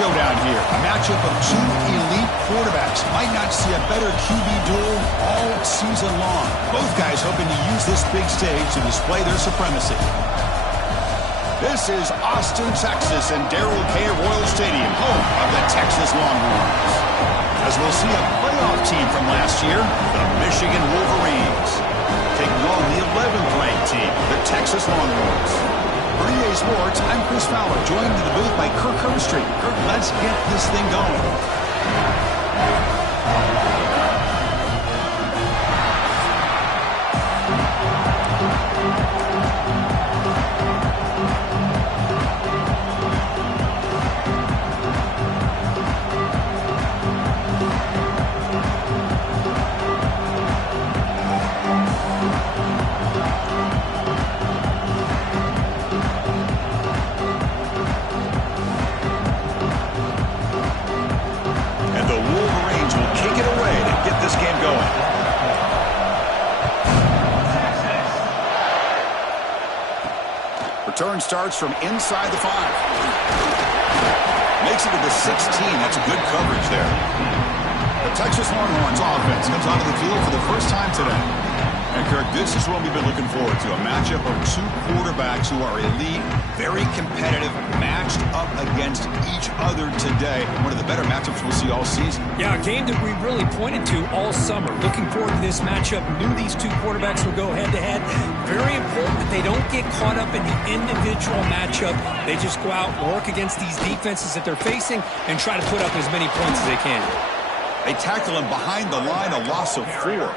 showdown here. A matchup of two elite quarterbacks. Might not see a better QB duel all season long. Both guys hoping to use this big stage to display their supremacy. This is Austin, Texas, and Darrell K. Royal Stadium, home of the Texas Longhorns. As we'll see a playoff team from last year, the Michigan Wolverines, taking on the 11th ranked team, the Texas Longhorns. For EA Sports, I'm Chris Fowler, joined in the booth by Kirk Herbstreit. Kirk, let's get this thing going. Return starts from inside the 5. Makes it to the 16. That's a good coverage there. The Texas Longhorns offense comes onto the field for the first time today. And Kirk, this is what we've been looking forward to. A matchup of two quarterbacks who are elite, very competitive, matched up against each other today. One of the better matchups we'll see all season. Yeah, a game that we really pointed to all summer. Looking forward to this matchup. Knew these two quarterbacks would go head-to-head. Very important that they don't get caught up in the individual matchup. They just go out and work against these defenses that they're facing and try to put up as many points as they can. They tackle him behind the line, a loss of 4.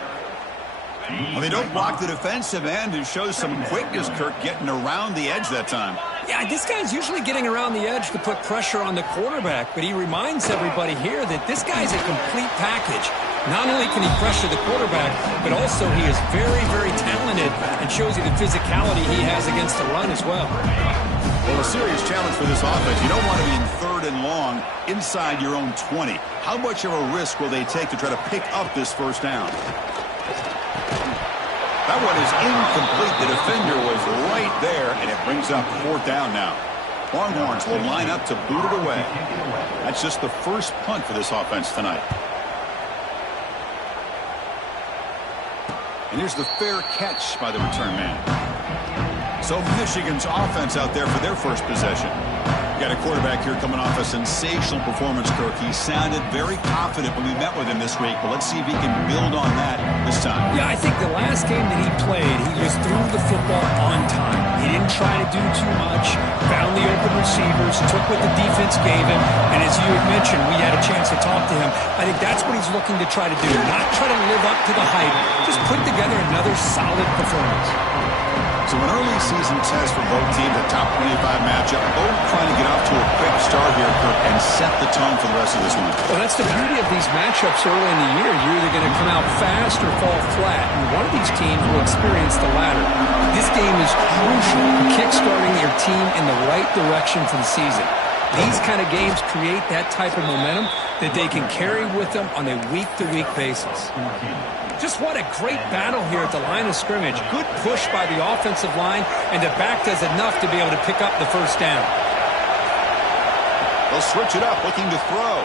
Well, they don't block the defensive end and show some quickness, Kirk, getting around the edge that time. Yeah, this guy's usually getting around the edge to put pressure on the quarterback, but he reminds everybody here that this guy's a complete package. Not only can he pressure the quarterback, but also he is very, very talented and shows you the physicality he has against the run as well. Well, a serious challenge for this offense. You don't want to be in 3rd and long inside your own 20. How much of a risk will they take to try to pick up this first down? That one is incomplete. The defender was right there, and it brings up 4th down now. Longhorns will line up to boot it away. That's just the first punt for this offense tonight. And here's the fair catch by the return man. So Michigan's offense out there for their first possession. Got a quarterback here coming off a sensational performance, Kirk. He sounded very confident when we met with him this week, but let's see if he can build on that this time. Yeah, I think the last game that he played, he just threw the football on time. He didn't try to do too much, found the open receivers, took what the defense gave him, and as you had mentioned, we had a chance to talk to him. I think that's what he's looking to try to do, not try to live up to the hype, just put together another solid performance. So an early season test for both teams, a top 25 matchup, both trying to get off to a quick start here, Kirk, and set the tone for the rest of this one. Well, that's the beauty of these matchups early in the year. You're either going to come out fast or fall flat, and one of these teams will experience the latter. This game is crucial to kickstarting your team in the right direction for the season. These kind of games create that type of momentum that they can carry with them on a week-to-week basis. Just what a great battle here at the line of scrimmage. Good push by the offensive line, and the back does enough to be able to pick up the first down. They'll switch it up, looking to throw.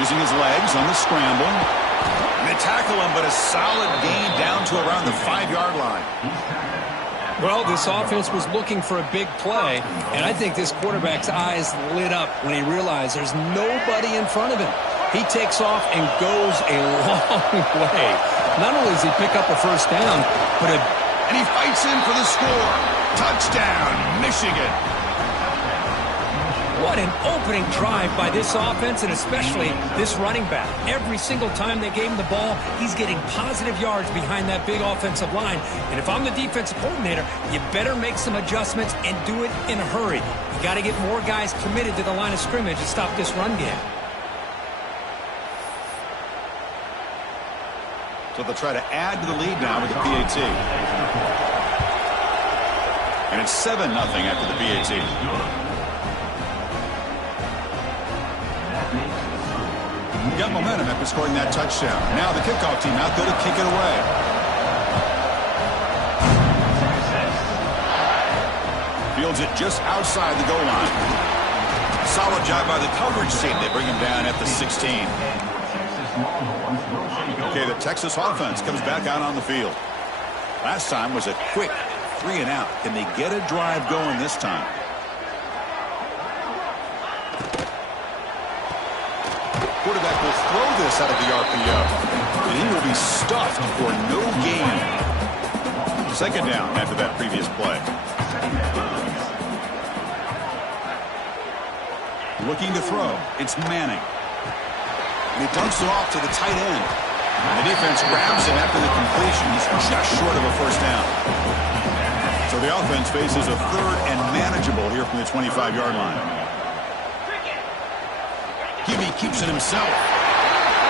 Using his legs on the scramble. And they tackle him, but a solid gain down to around the 5-yard line. Well, this offense was looking for a big play, and I think this quarterback's eyes lit up when he realized there's nobody in front of him. He takes off and goes a long way. Not only does he pick up a first down, but and he fights in for the score. Touchdown, Michigan. What an opening drive by this offense, and especially this running back. Every single time they gave him the ball, he's getting positive yards behind that big offensive line. And if I'm the defensive coordinator, you better make some adjustments and do it in a hurry. You got to get more guys committed to the line of scrimmage to stop this run game. So they'll try to add to the lead now with the PAT. And it's 7-0 after the PAT. Got momentum after scoring that touchdown. Now the kickoff team out there to kick it away. Fields it just outside the goal line. Solid job by the coverage team. They bring him down at the 16. Okay, the Texas offense comes back out on the field. Last time was a quick 3 and out. Can they get a drive going this time? Quarterback will throw this out of the RPO. And he will be stuffed for no gain. Second down after that previous play. Looking to throw. It's Manning. And he dumps it off to the tight end. And the defense grabs him after the completion. He's just short of a first down. So the offense faces a third and manageable here from the 25-yard line. QB keeps it himself.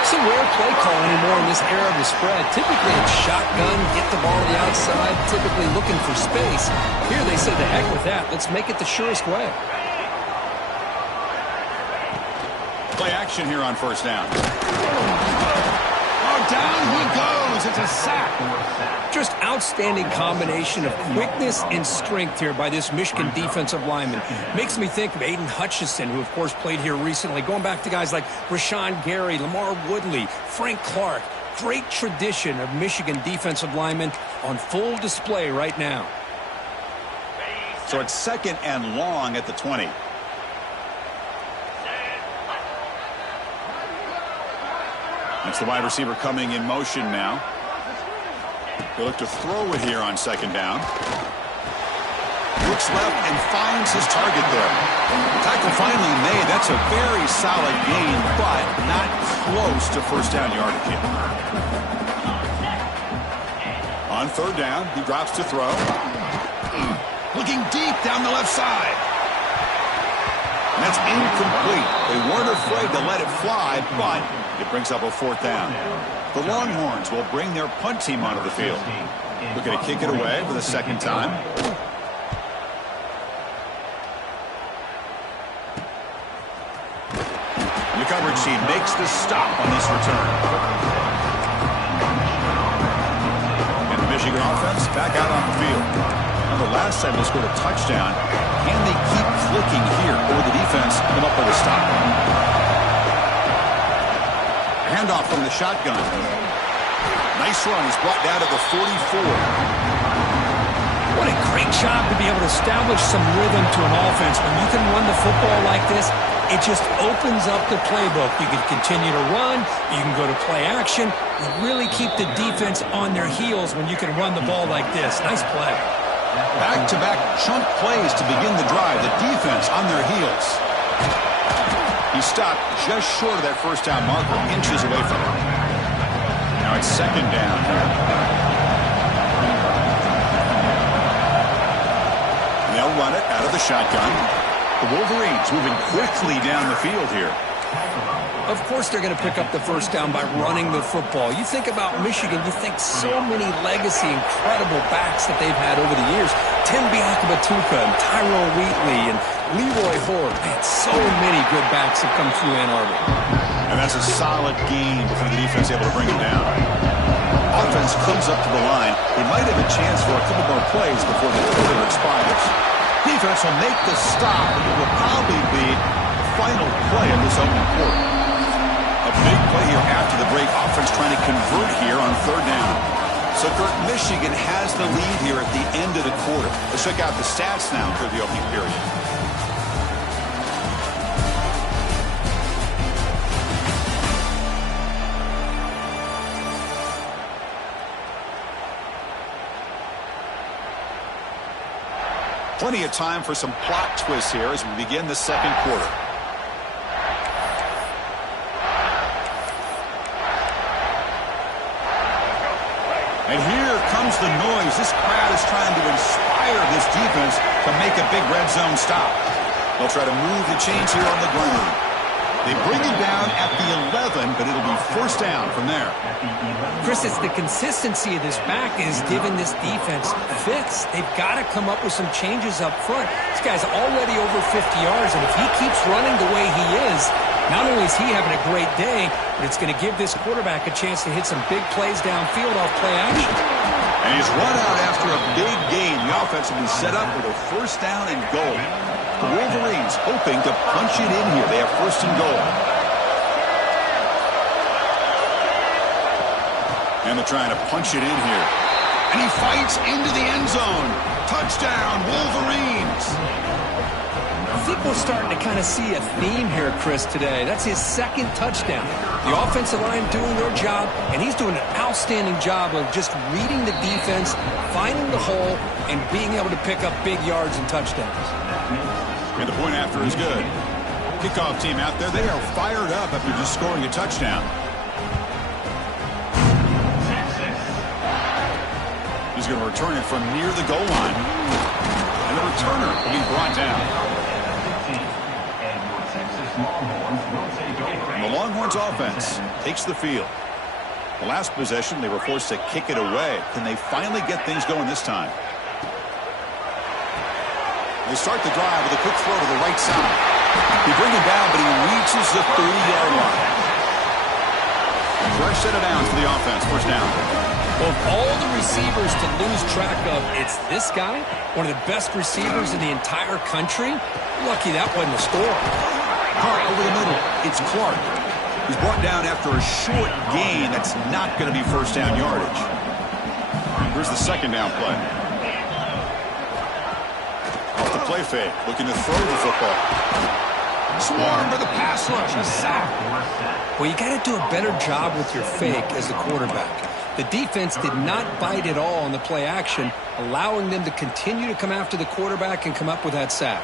It's a rare play call anymore in this era of the spread. Typically it's shotgun, get the ball to the outside, typically looking for space. Here they say, the heck with that. Let's make it the surest way. Play action here on first down. Oh, down he goes. It's a sack. Just outstanding combination of quickness and strength here by this Michigan defensive lineman. Makes me think of Aiden Hutchinson, who, of course, played here recently. Going back to guys like Rashawn Gary, Lamar Woodley, Frank Clark. Great tradition of Michigan defensive linemen on full display right now. So it's second and long at the 20. That's the wide receiver coming in motion now. He'll look to throw it here on second down. Looks left and finds his target there. Tackle finally made. That's a very solid gain, but not close to first down yardage yet. On third down, he drops to throw. Looking deep down the left side. And that's incomplete. They weren't afraid to let it fly, but it brings up a fourth down. The Longhorns will bring their punt team onto the field. Looking to kick it away for the second time. And the coverage team makes the stop on this return. And the Michigan offense back out on the field. Remember, last time they scored a touchdown. Can they keep clicking here, or the defense come up with a stop? Handoff from the shotgun. Nice run. He's brought down to the 44. What a great job to be able to establish some rhythm to an offense. When you can run the football like this, it just opens up the playbook. You can continue to run. You can go to play action. You really keep the defense on their heels when you can run the ball like this. Nice play. Back-to-back chunk plays to begin the drive. The defense on their heels. He stopped just short of that first down marker, inches away from it. Now it's second down. And they'll run it out of the shotgun. The Wolverines moving quickly down the field here. Of course they're going to pick up the first down by running the football. You think about Michigan, you think so many legacy, incredible backs that they've had over the years. Tim Biakabatuka and Tyrone Wheatley and Leroy Hoare. Man, so many good backs have come through Ann Arbor. And that's a solid game before the defense able to bring him down. Offense comes up to the line. They might have a chance for a couple more plays before the quarter expires. Defense will make the stop, and it will probably be the final play of this opening quarter. A big play here after the break. Offense trying to convert here on third down. So, Kurt, Michigan has the lead here at the end of the quarter. Let's check out the stats now for the opening period. Plenty of time for some plot twists here as we begin the second quarter. And here comes the noise. This crowd is trying to inspire this defense to make a big red zone stop. They'll try to move the chains here on the ground. They bring him down at the 11, but it'll be first down from there. Chris, it's the consistency of this back is giving this defense fits. They've got to come up with some changes up front. This guy's already over 50 yards, and if he keeps running the way he is, not only is he having a great day, but it's going to give this quarterback a chance to hit some big plays downfield off play action. And he's run out after a big gain. The offense will be set up with a first down and goal. The Wolverines hoping to punch it in here. They have first and goal. And they're trying to punch it in here. And he fights into the end zone. Touchdown, Wolverines. I think we're starting to kind of see a theme here, Chris, today. That's his second touchdown. The offensive line doing their job, and he's doing an outstanding job of just reading the defense, finding the hole, and being able to pick up big yards and touchdowns. And the point after is good. Kickoff team out there, they are fired up after just scoring a touchdown. He's going to return it from near the goal line. And the returner will be brought down. And the Longhorns offense takes the field. The last possession, they were forced to kick it away. Can they finally get things going this time? They start the drive with a quick throw to the right side. They bring him down, but he reaches the 30-yard line. Fresh set of downs for the offense. First down. Well, of all the receivers to lose track of, it's this guy, one of the best receivers in the entire country. Lucky that wasn't a score. Hart over the middle. It's Clark. He's brought down after a short gain. That's not going to be first down yardage. Here's the second down play. Off the play fake, looking to throw the football. Swarm for the pass rush. A sack. Well, you got to do a better job with your fake as the quarterback. The defense did not bite at all on the play action, allowing them to continue to come after the quarterback and come up with that sack.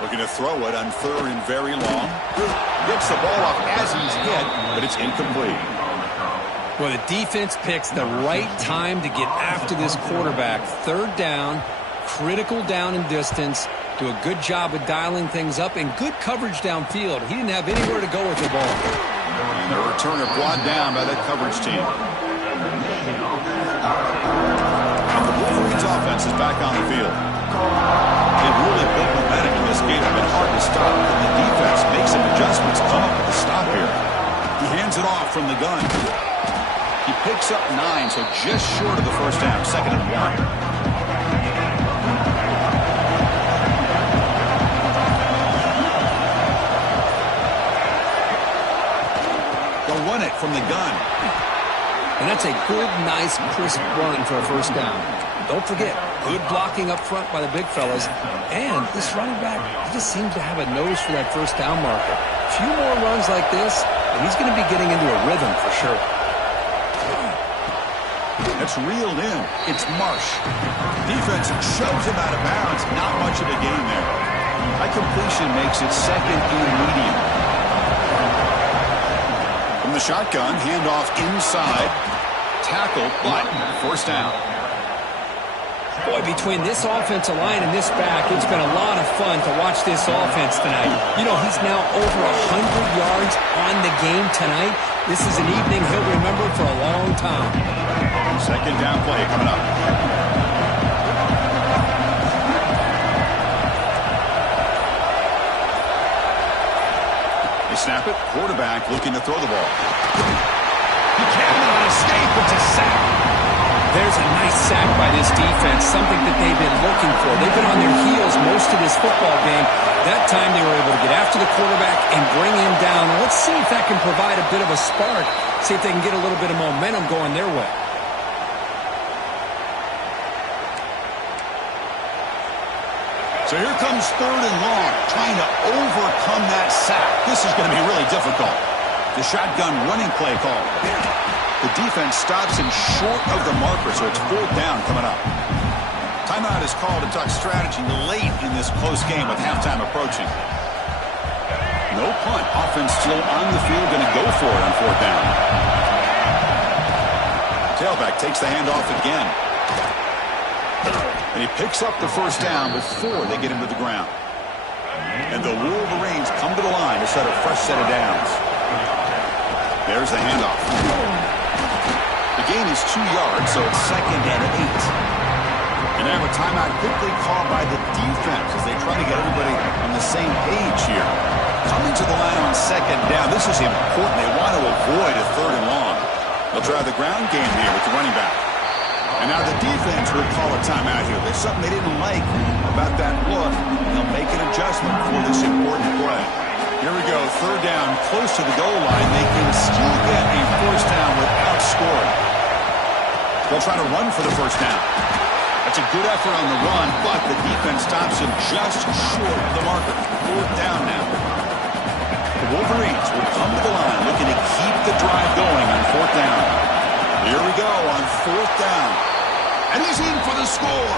Looking to throw it on third and very long. Gets the ball off as he's hit, but it's incomplete. Well, the defense picks the right time to get after this quarterback. Third down, critical down and distance. Do a good job of dialing things up and good coverage downfield. He didn't have anywhere to go with the ball. And the returner brought down by that coverage team. The Wolverines offense is back on the field. They really built momentum in this game. It's been hard to stop. And the defense makes some adjustments, come up with a stop here. He hands it off from the gun. He picks up 9, so just short of the first down. Second and 1. Run it from the gun. And that's a good, nice, crisp run for a first down. Don't forget, good blocking up front by the big fellas. And this running back, he just seems to have a nose for that first down marker. A few more runs like this, and he's going to be getting into a rhythm for sure. That's reeled in. It's Marsh. Defense shoves him out of bounds. Not much of a gain there. High completion makes it second and medium. From the shotgun, handoff inside. Tackle, but first down. Boy, between this offensive line and this back, it's been a lot of fun to watch this offense tonight. You know, he's now over 100 yards on the game tonight. This is an evening he'll remember for a long time. Second down play coming up. They snap it. Quarterback looking to throw the ball. He cannot escape. It's a sack. There's a nice sack by this defense, something that they've been looking for. They've been on their heels most of this football game. That time they were able to get after the quarterback and bring him down. Let's see if that can provide a bit of a spark, see if they can get a little bit of momentum going their way. So here comes third and long, trying to overcome that sack. This is going to be really difficult. The shotgun running play call. The defense stops him short of the marker, so it's fourth down coming up. Timeout is called to talk strategy late in this close game with halftime approaching. No punt. Offense still on the field, going to go for it on fourth down. Tailback takes the handoff again. And he picks up the first down before they get him to the ground. And the Wolverines come to the line to set a fresh set of downs. There's the handoff. The gain is 2 yards, so it's second and 8. And now a timeout quickly called by the defense as they try to get everybody on the same page here. Coming to the line on second down, this is important. They want to avoid a 3rd and long. They'll try the ground game here with the running back. And now the defense will call a timeout here. There's something they didn't like about that look. They'll make an adjustment for this important play. Here we go, 3rd down, close to the goal line. They can still get a 1st down without scoring. They'll try to run for the 1st down. That's a good effort on the run, but the defense stops him just short of the marker. 4th down now. The Wolverines will come to the line looking to keep the drive going on 4th down. Here we go on 4th down. And he's in for the score.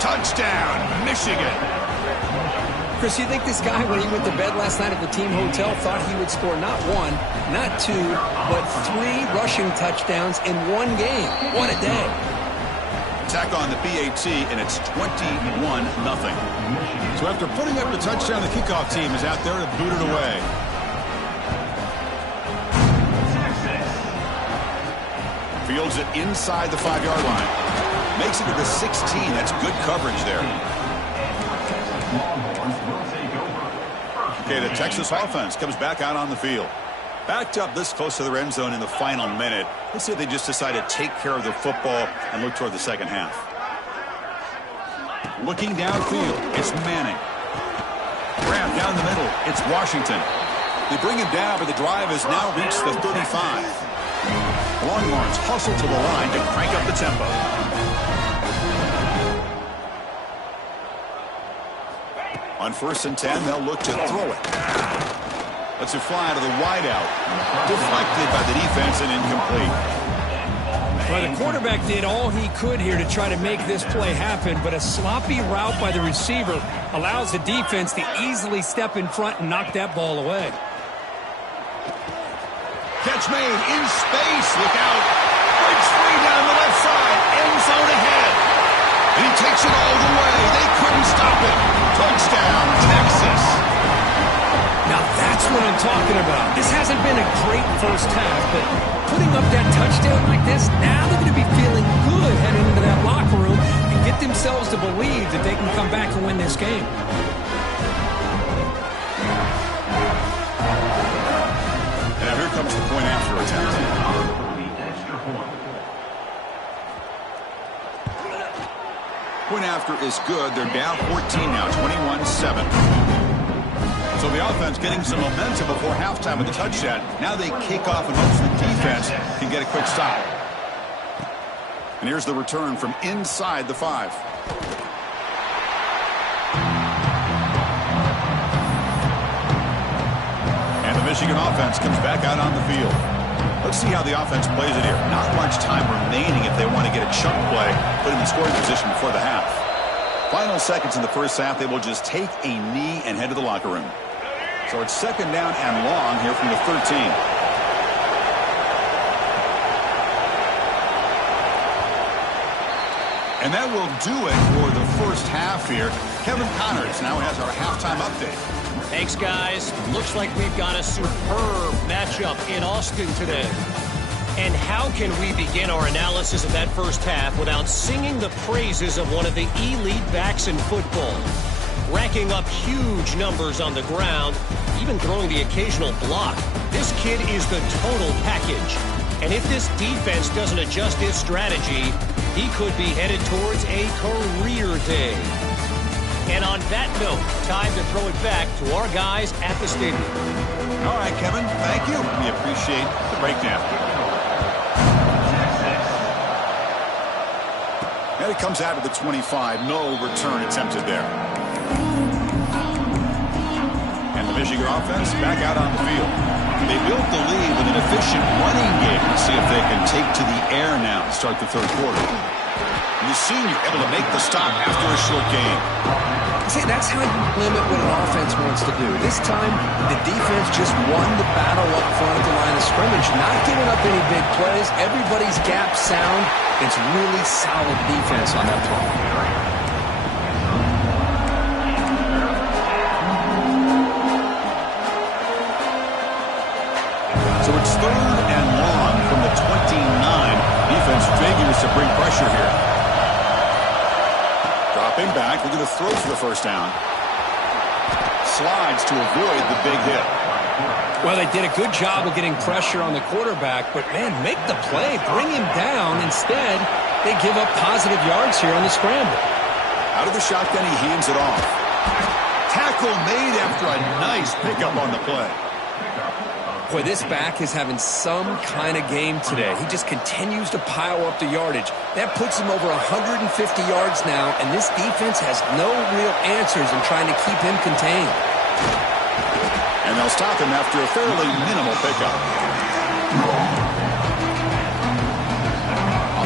Touchdown, Michigan. Chris, you think this guy, when he went to bed last night at the team hotel, thought he would score not 1, not 2, but 3 rushing touchdowns in 1 game? What a day. Tack on the PAT, and it's 21-0. So after putting up the touchdown, the kickoff team is out there to boot it away. Fields it inside the 5-yard line. Makes it to the 16. That's good coverage there. Okay, the Texas offense comes back out on the field. Backed up this close to the end zone in the final minute. Let's see if they just decide to take care of the football and look toward the second half. Looking downfield, it's Manning. Grab down the middle, it's Washington. They bring him down, but the drive has now reached the 35. Longhorns hustle to the line to crank up the tempo. On 1st and 10, they'll look to throw it. Lets it fly to the wideout. Deflected by the defense and incomplete. Well, the quarterback did all he could here to try to make this play happen, but a sloppy route by the receiver allows the defense to easily step in front and knock that ball away. Catch made in space. Look out. Breaks free down the left side. End zone ahead. And he takes it all the way. They couldn't stop it. Touchdown, Texas. Now that's what I'm talking about. This hasn't been a great first half, but putting up that touchdown like this, now they're going to be feeling good heading into that locker room and get themselves to believe that they can come back and win this game. And now here comes the point after attempt. Point after is good. They're down 14 now, 21-7. So the offense getting some momentum before halftime with the touchdown. Now they kick off and hopes the defense can get a quick stop. And here's the return from inside the 5. And the Michigan offense comes back out on the field. Let's see how the offense plays it here. Not much time remaining if they want to get a chunk play, put in the scoring position before the half. Final seconds in the first half, they will just take a knee and head to the locker room. So it's 2nd down and long here from the 13. And that will do it for the first half here. Kevin Connors now has our halftime update. Thanks, guys. Looks like we've got a superb matchup in Austin today. And how can we begin our analysis of that first half without singing the praises of one of the elite backs in football? Racking up huge numbers on the ground, even throwing the occasional block. This kid is the total package. And if this defense doesn't adjust its strategy, he could be headed towards a career day. And on that note, time to throw it back to our guys at the stadium. All right, Kevin, thank you. We appreciate the breakdown. And it comes out of the 25. No return attempted there. And the Michigan offense back out on the field. They built the lead with an efficient running game. Let's see if they can take to the air now to start the 3rd quarter. And the senior able to make the stop after a short gain. See, that's how you limit what an offense wants to do. This time, the defense just won the battle up front at the line of scrimmage, not giving up any big plays. Everybody's gap sound. It's really solid defense on that play. So it's 3rd and long from the 29. Defense figures to bring pressure here. Dropping back, looking to throw for the 1st down. Slides to avoid the big hit. Well, they did a good job of getting pressure on the quarterback, but, man, make the play. Bring him down. Instead, they give up positive yards here on the scramble. Out of the shotgun, he hands it off. Tackle made after a nice pickup on the play. Boy, this back is having some kind of game today. He just continues to pile up the yardage. That puts him over 150 yards now, and this defense has no real answers in trying to keep him contained. And they'll stop him after a fairly minimal pickup.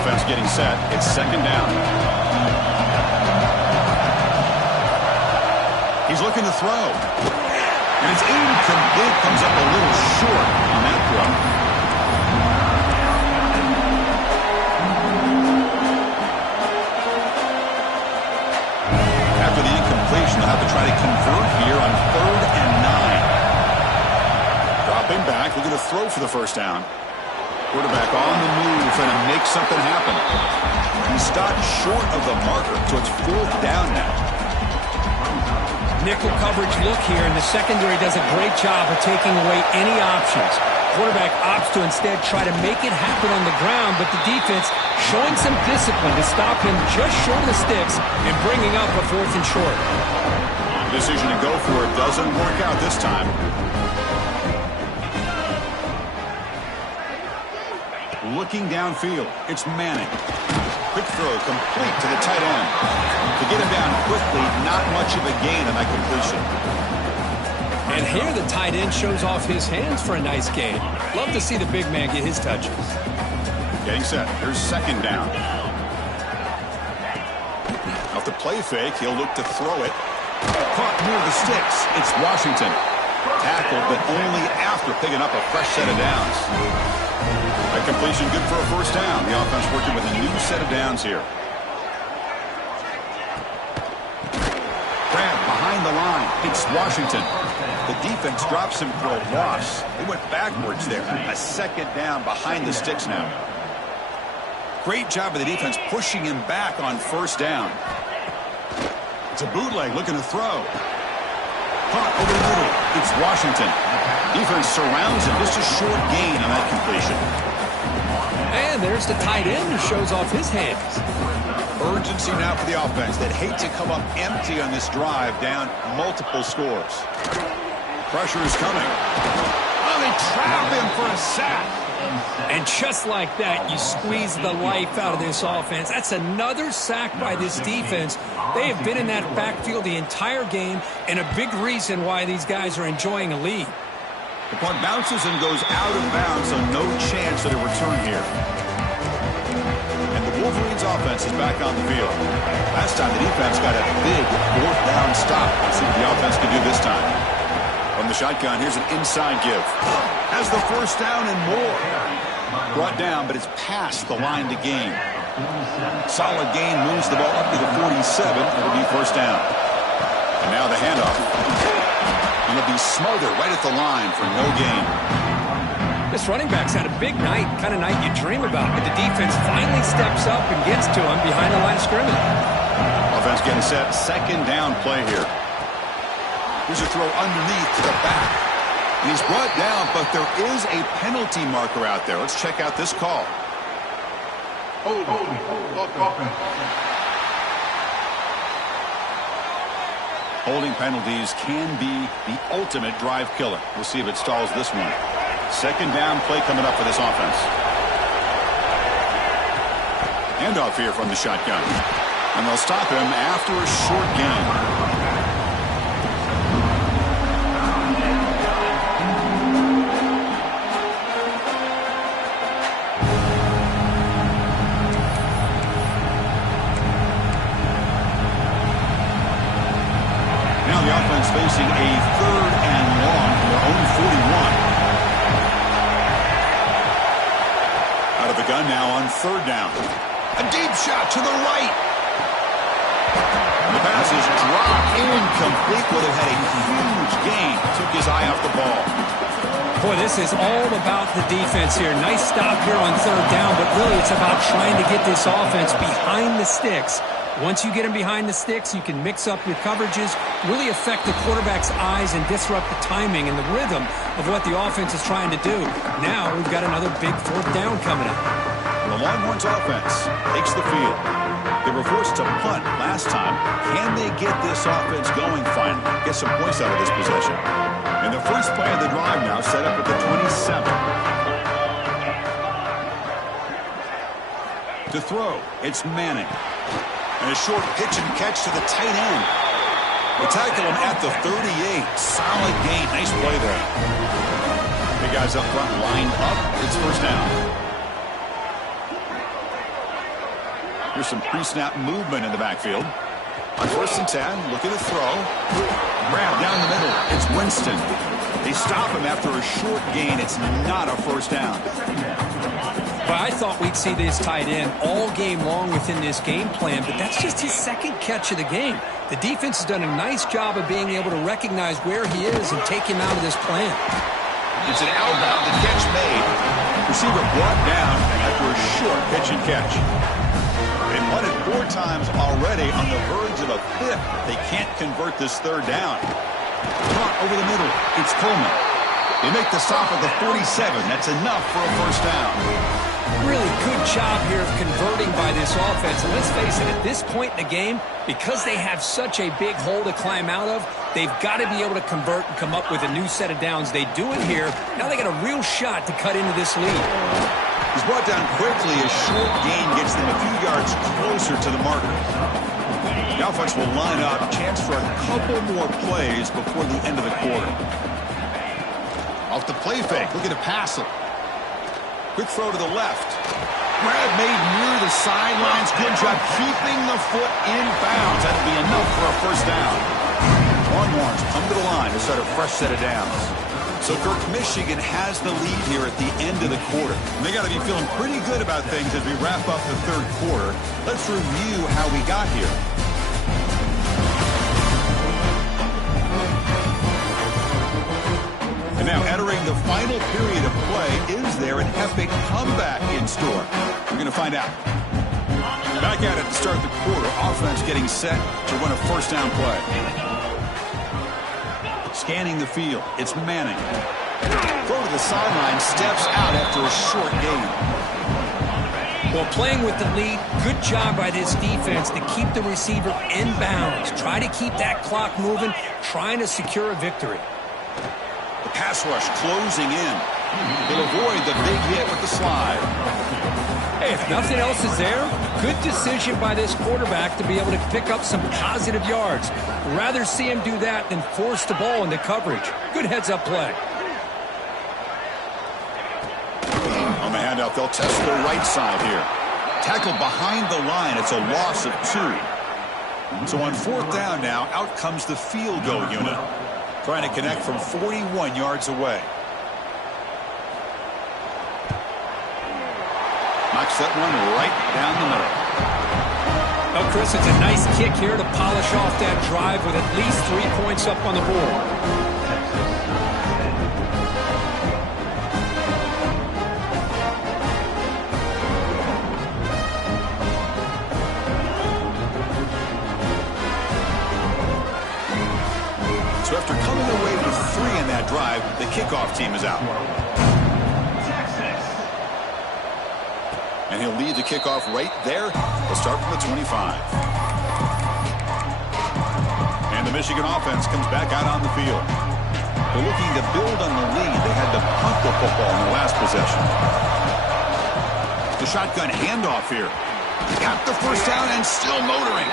Offense getting set. It's second down. He's looking to throw. And it's incomplete. Comes up a little short on that throw. After the incompletion, they'll have to try to convert here on 3rd and 9. Dropping back, looking to throw for the first down. Quarterback on the move, trying to make something happen. He stopped short of the marker, so it's 4th down now. Nickel coverage look here, and the secondary does a great job of taking away any options. Quarterback opts to instead try to make it happen on the ground, but the defense showing some discipline to stop him just short of the sticks and bringing up a 4th and short. The decision to go for it doesn't work out this time. Looking downfield, it's Manning. Quick throw, complete to the tight end. To get him down quickly, not much of a gain on that completion. And here the tight end shows off his hands for a nice gain. Love to see the big man get his touches. Getting set. Here's second down. Off the play fake, he'll look to throw it. Caught near the sticks. It's Washington. Tackled, but only after picking up a fresh set of downs. That completion good for a first down. The offense working with a new set of downs here. Grab behind the line. It's Washington. The defense drops him for a loss. They went backwards there. A second down behind the sticks now. Great job of the defense pushing him back on first down. It's a bootleg looking to throw. Caught over the middle. It's Washington. Defense surrounds him. Just a short gain on that completion. And there's the tight end who shows off his hands. Urgency now for the offense that hate to come up empty on this drive, down multiple scores. Pressure is coming. Oh, they trap him for a sack. And just like that, you squeeze the life out of this offense. That's another sack by this defense. They have been in that backfield the entire game, and a big reason why these guys are enjoying a lead. The punt bounces and goes out of bounds, so no chance at a return here. And the Wolverines offense is back on the field. Last time the defense got a big 4th down stop. Let's see what the offense can do this time. From the shotgun, here's an inside give. Has the first down and more. Brought down, but it's past the line to gain. Solid gain moves the ball up to the 47. It'll be first down. And now the handoff. He'll be smothered right at the line for no gain. This running back's had a big night, kind of night you dream about, but the defense finally steps up and gets to him behind the line of scrimmage. Offense getting set. Second down play here. Here's a throw underneath to the back. And he's brought down, but there is a penalty marker out there. Let's check out this call. Holding penalties can be the ultimate drive killer. We'll see if it stalls this one. Second down play coming up for this offense. Handoff here from the shotgun. And they'll stop him after a short gain. Facing a 3rd and long from their own 41. Out of the gun now on 3rd down. A deep shot to the right. The pass is dropped incomplete. Would have had a huge gain. Took his eye off the ball. Boy, this is all about the defense here. Nice stop here on 3rd down, but really it's about trying to get this offense behind the sticks Once you get him behind the sticks, you can mix up your coverages, really affect the quarterback's eyes and disrupt the timing and the rhythm of what the offense is trying to do. Now we've got another big fourth down coming up. The Longhorns offense takes the field. They were forced to punt last time. Can they get this offense going finally? Get some points out of this possession. And the first play of the drive now set up at the 27. To throw, it's Manning. And a short pitch and catch to the tight end. They tackle him at the 38. Solid gain. Nice play there. The guys up front lined up. It's first down. Here's some pre-snap movement in the backfield. On 1st and 10, looking to throw. Grab down the middle. It's Winston. They stop him after a short gain. It's not a first down. Well, I thought we'd see this tight end all game long within this game plan, but that's just his second catch of the game. The defense has done a nice job of being able to recognize where he is and take him out of this plan. It's an outbound. The catch made. Receiver brought down after a short pitch and catch. They've punted 4 times already on the verge of a 5th. They can't convert this 3rd down. Caught over the middle. It's Coleman. They make the stop at the 47. That's enough for a first down. Really good job here of converting by this offense. And let's face it, at this point in the game, because they have such a big hole to climb out of, they've got to be able to convert and come up with a new set of downs. They do it here. Now they got a real shot to cut into this lead. He's brought down quickly. A short gain gets them a few yards closer to the marker. The offense will line up. Chance for a couple more plays before the end of the quarter. Off the play fake. Looking to pass him. Quick throw to the left. Grab made near the sidelines. Good job keeping the foot in bounds. That'll be enough for a first down. Longhorns come to the line to start a fresh set of downs. So, Kirk, Michigan has the lead here at the end of the quarter. They got to be feeling pretty good about things as we wrap up the 3rd quarter. Let's review how we got here. And now entering the final period of play, is there an epic comeback in store? We're going to find out. Back at it to start the quarter. Offense getting set to run a first down play. Scanning the field. It's Manning. Throw to the sideline. Steps out after a short gain. Well, playing with the lead, good job by this defense to keep the receiver in bounds. Try to keep that clock moving, trying to secure a victory. The pass rush closing in. They'll avoid the big hit with the slide. Hey, if nothing else is there, good decision by this quarterback to be able to pick up some positive yards. Rather see him do that than force the ball into coverage. Good heads-up play. On the handoff, they'll test the right side here. Tackle behind the line. It's a loss of 2. So on 4th down now, out comes the field goal unit. Trying to connect from 41 yards away. Knocks that one right down the middle. Oh, Chris, it's a nice kick here to polish off that drive with at least 3 points up on the board. So after coming away with 3 in that drive, the kickoff team is out. And he'll lead the kickoff right there. We'll start from the 25. And the Michigan offense comes back out on the field. They're looking to build on the lead. They had to punt the football in the last possession. The shotgun handoff here. Got the first down and still motoring.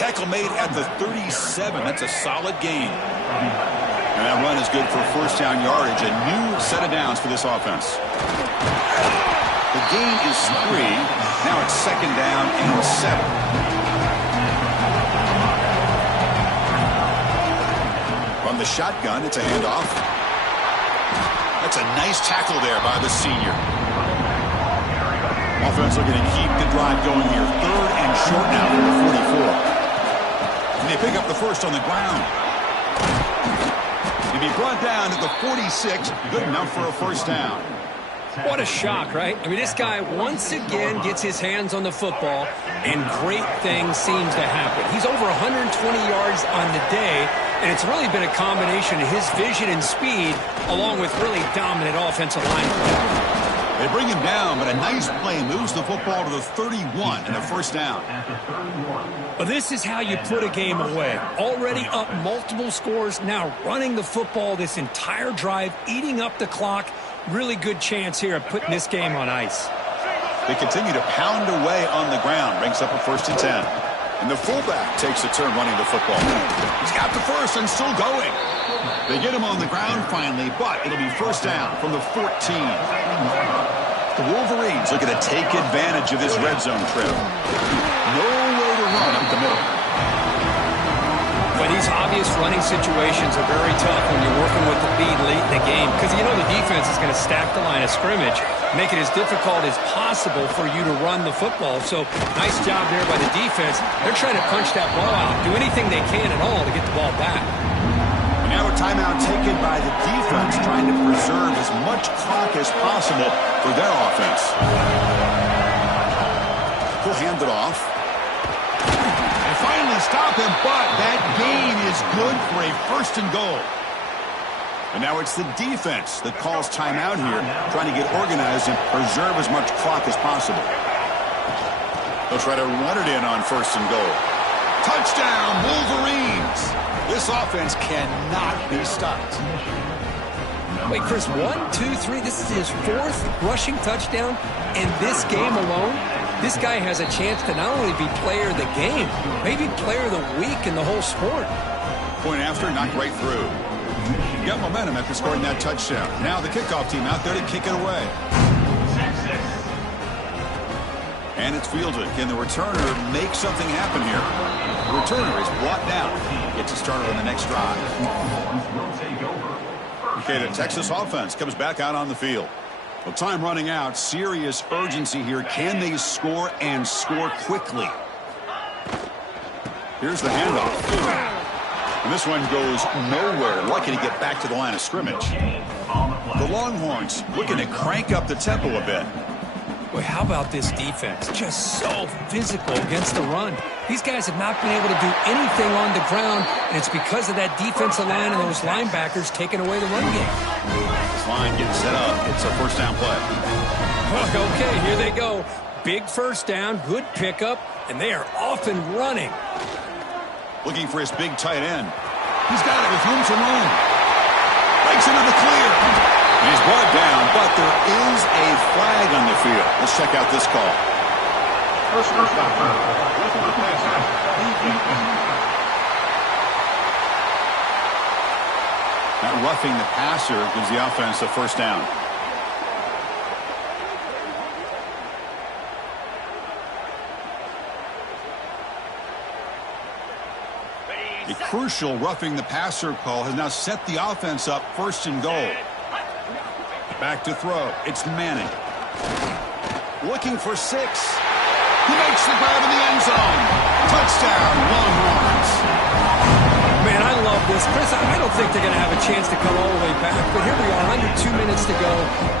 Tackle made at the 37. That's a solid gain. And that run is good for first down yardage. A new set of downs for this offense. The gain is 3. Now it's 2nd down and 7. From the shotgun, it's a handoff. That's a nice tackle there by the senior. Offense looking to keep the drive going here. 3rd and short now from the 44. And they pick up the first on the ground. He'll be brought down at the 46. Good enough for a first down. What a shock, right? I mean, this guy once again gets his hands on the football, and great things seems to happen. He's over 120 yards on the day, and it's really been a combination of his vision and speed, along with really dominant offensive line play. They bring him down, but a nice play moves the football to the 31 and a first down. Well, this is how you put a game away. Already up multiple scores, now running the football this entire drive, eating up the clock. Really good chance here of putting this game on ice. They continue to pound away on the ground. Brings up a 1st and 10. And the fullback takes a turn running the football. He's got the first and still going. They get him on the ground finally, but it'll be first down from the 14. The Wolverines looking to take advantage of this red zone trip. No way to run up the middle. But these obvious running situations are very tough when you're working with the lead late in the game, because you know the defense is going to stack the line of scrimmage, make it as difficult as possible for you to run the football. So nice job there by the defense. They're trying to punch that ball out, do anything they can at all to get the ball back. And now a timeout taken by the defense, trying to preserve as much clock as possible for their offense. He'll hand it off. Finally stop him, but that gain is good for a 1st and goal. And now it's the defense that calls timeout here, trying to get organized and preserve as much clock as possible. They'll try to run it in on 1st and goal. Touchdown, Wolverines! This offense cannot be stopped. Wait, Chris, 1, 2, 3. This is his 4th rushing touchdown in this game alone. This guy has a chance to not only be player of the game, maybe player of the week in the whole sport. Point after, knocked right through. Got momentum after scoring that touchdown. Now the kickoff team out there to kick it away. And it's fielded. Can the returner make something happen here? The returner is brought down. Gets it started on the next drive. Okay, the Texas offense comes back out on the field. Well, time running out. Serious urgency here. Can they score and score quickly? Here's the handoff. And this one goes nowhere. Lucky to get back to the line of scrimmage. The Longhorns looking to crank up the tempo a bit. Boy, how about this defense? Just so physical against the run. These guys have not been able to do anything on the ground, and it's because of that defensive line and those linebackers taking away the run game. This line getting set up. It's a first down play. Okay, here they go. Big first down, good pickup, and they are off and running. Looking for his big tight end. He's got it with room to run. Breaks into the clear. He's brought down, but there is a flag on the field. Let's check out this call. That roughing the passer gives the offense a first down. A crucial roughing the passer call has now set the offense up 1st and goal. Back to throw. It's Manning. Looking for 6. He makes the grab in the end zone. Touchdown, Longhorns. Man, I love this. Chris, I don't think they're going to have a chance to come all the way back, but here we are, under 2 minutes to go,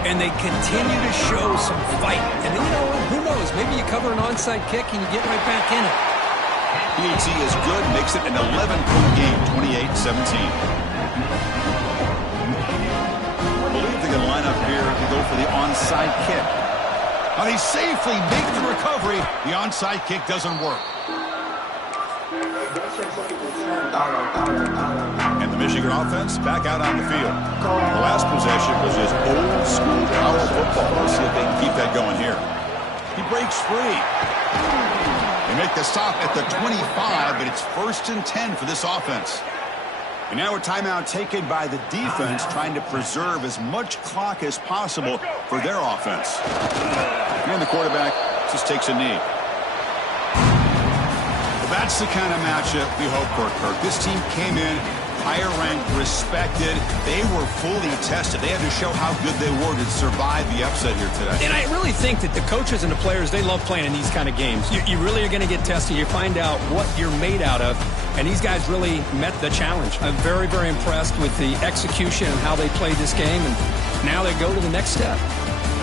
and they continue to show some fight. And you know, who knows? Maybe you cover an onside kick and you get right back in it. PAT is good, makes it an 11-point game, 28-17. I believe they're going to line up here to go for the onside kick. Now they safely make the recovery. The onside kick doesn't work. And the Michigan offense back out on the field. The last possession was just old school power football. Let's see if they can keep that going here. He breaks free. They make the stop at the 25, but it's 1st and 10 for this offense. And now a timeout taken by the defense, trying to preserve as much clock as possible for their offense. And the quarterback just takes a knee. Well, that's the kind of matchup we hope for, Kirk. This team came in higher ranked, respected. They were fully tested. They had to show how good they were to survive the upset here today. And I really think that the coaches and the players, they love playing in these kind of games. You really are going to get tested. You find out what you're made out of. And these guys really met the challenge. I'm very, very impressed with the execution and how they played this game. And now they go to the next step.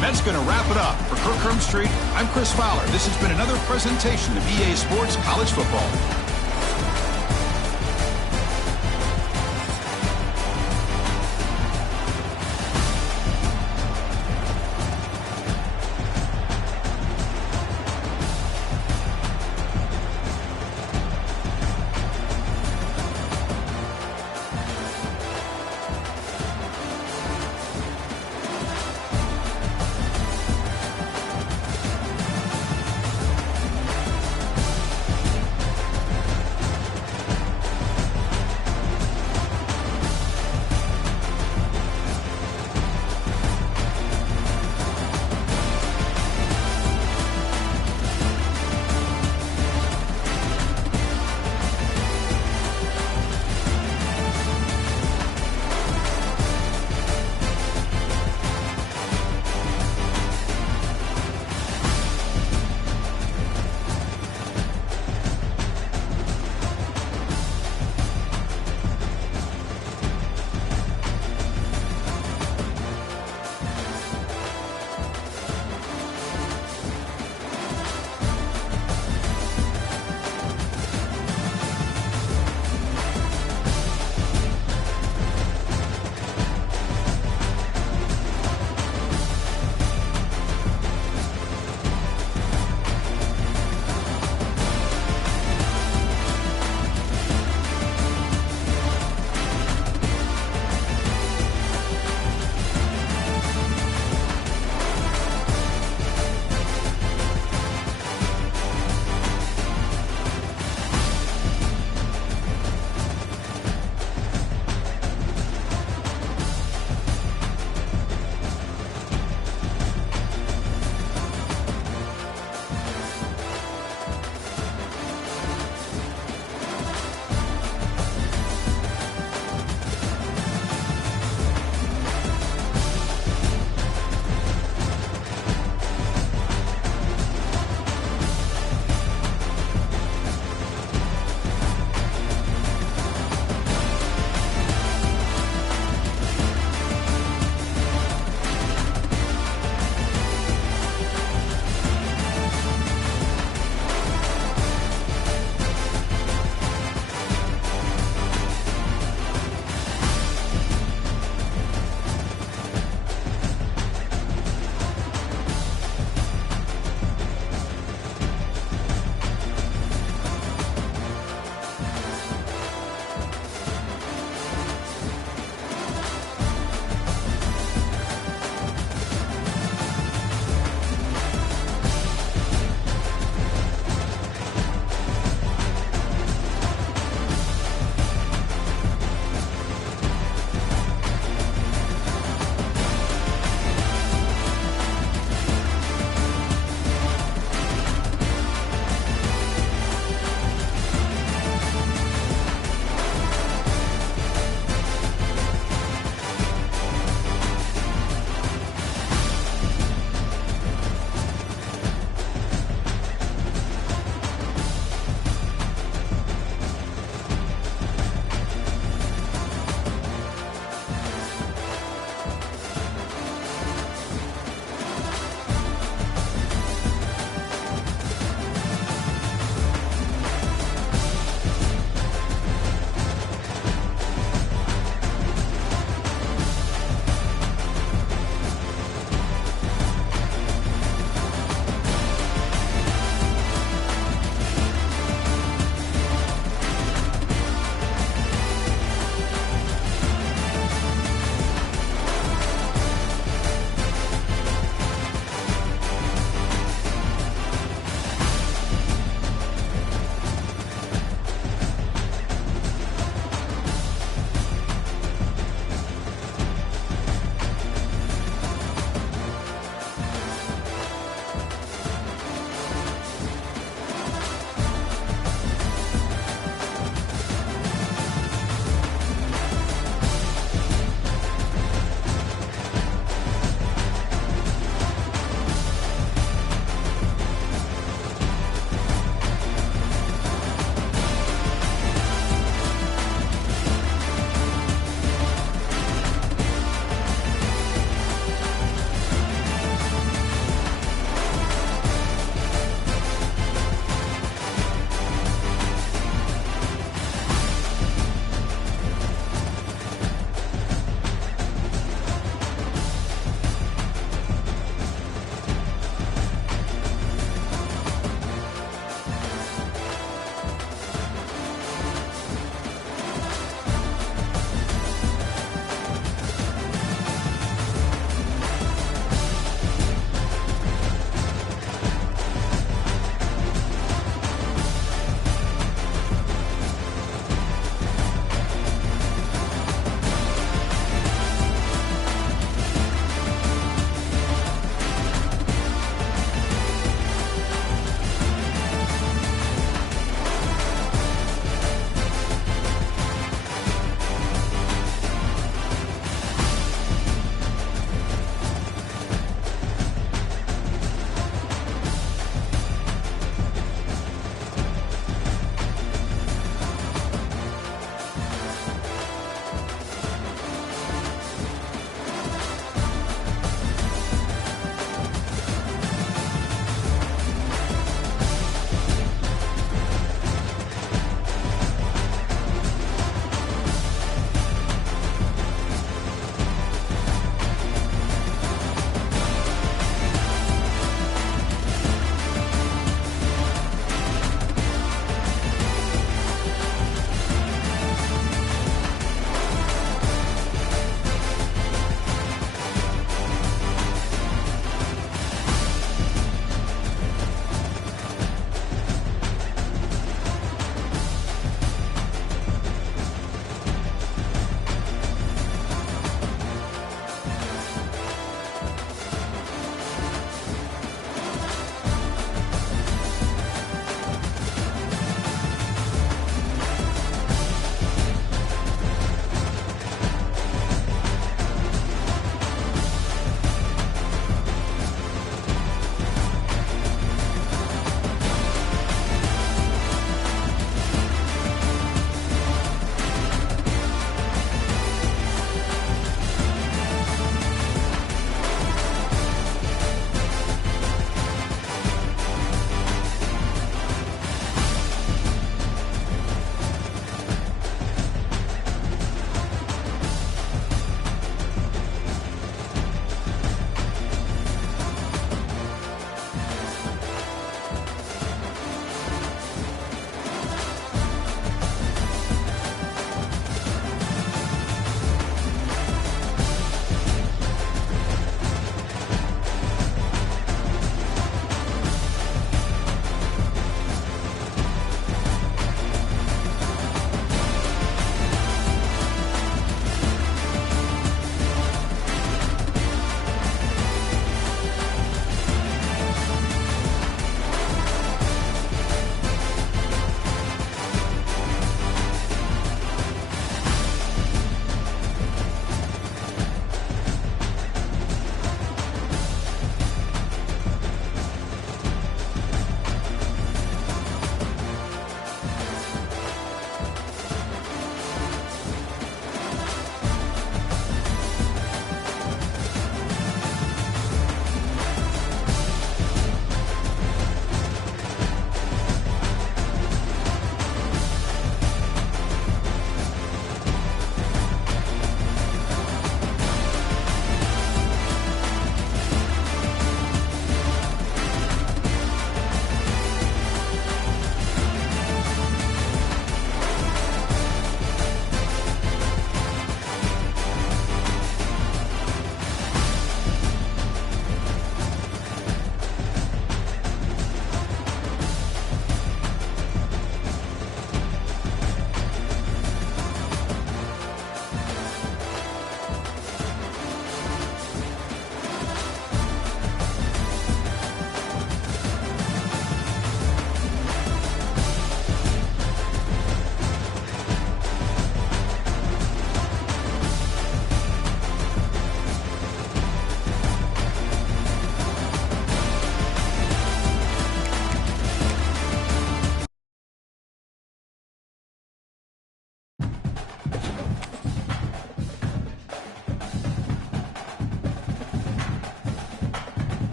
And that's going to wrap it up. For Kirk Street, I'm Chris Fowler. This has been another presentation of EA Sports College Football.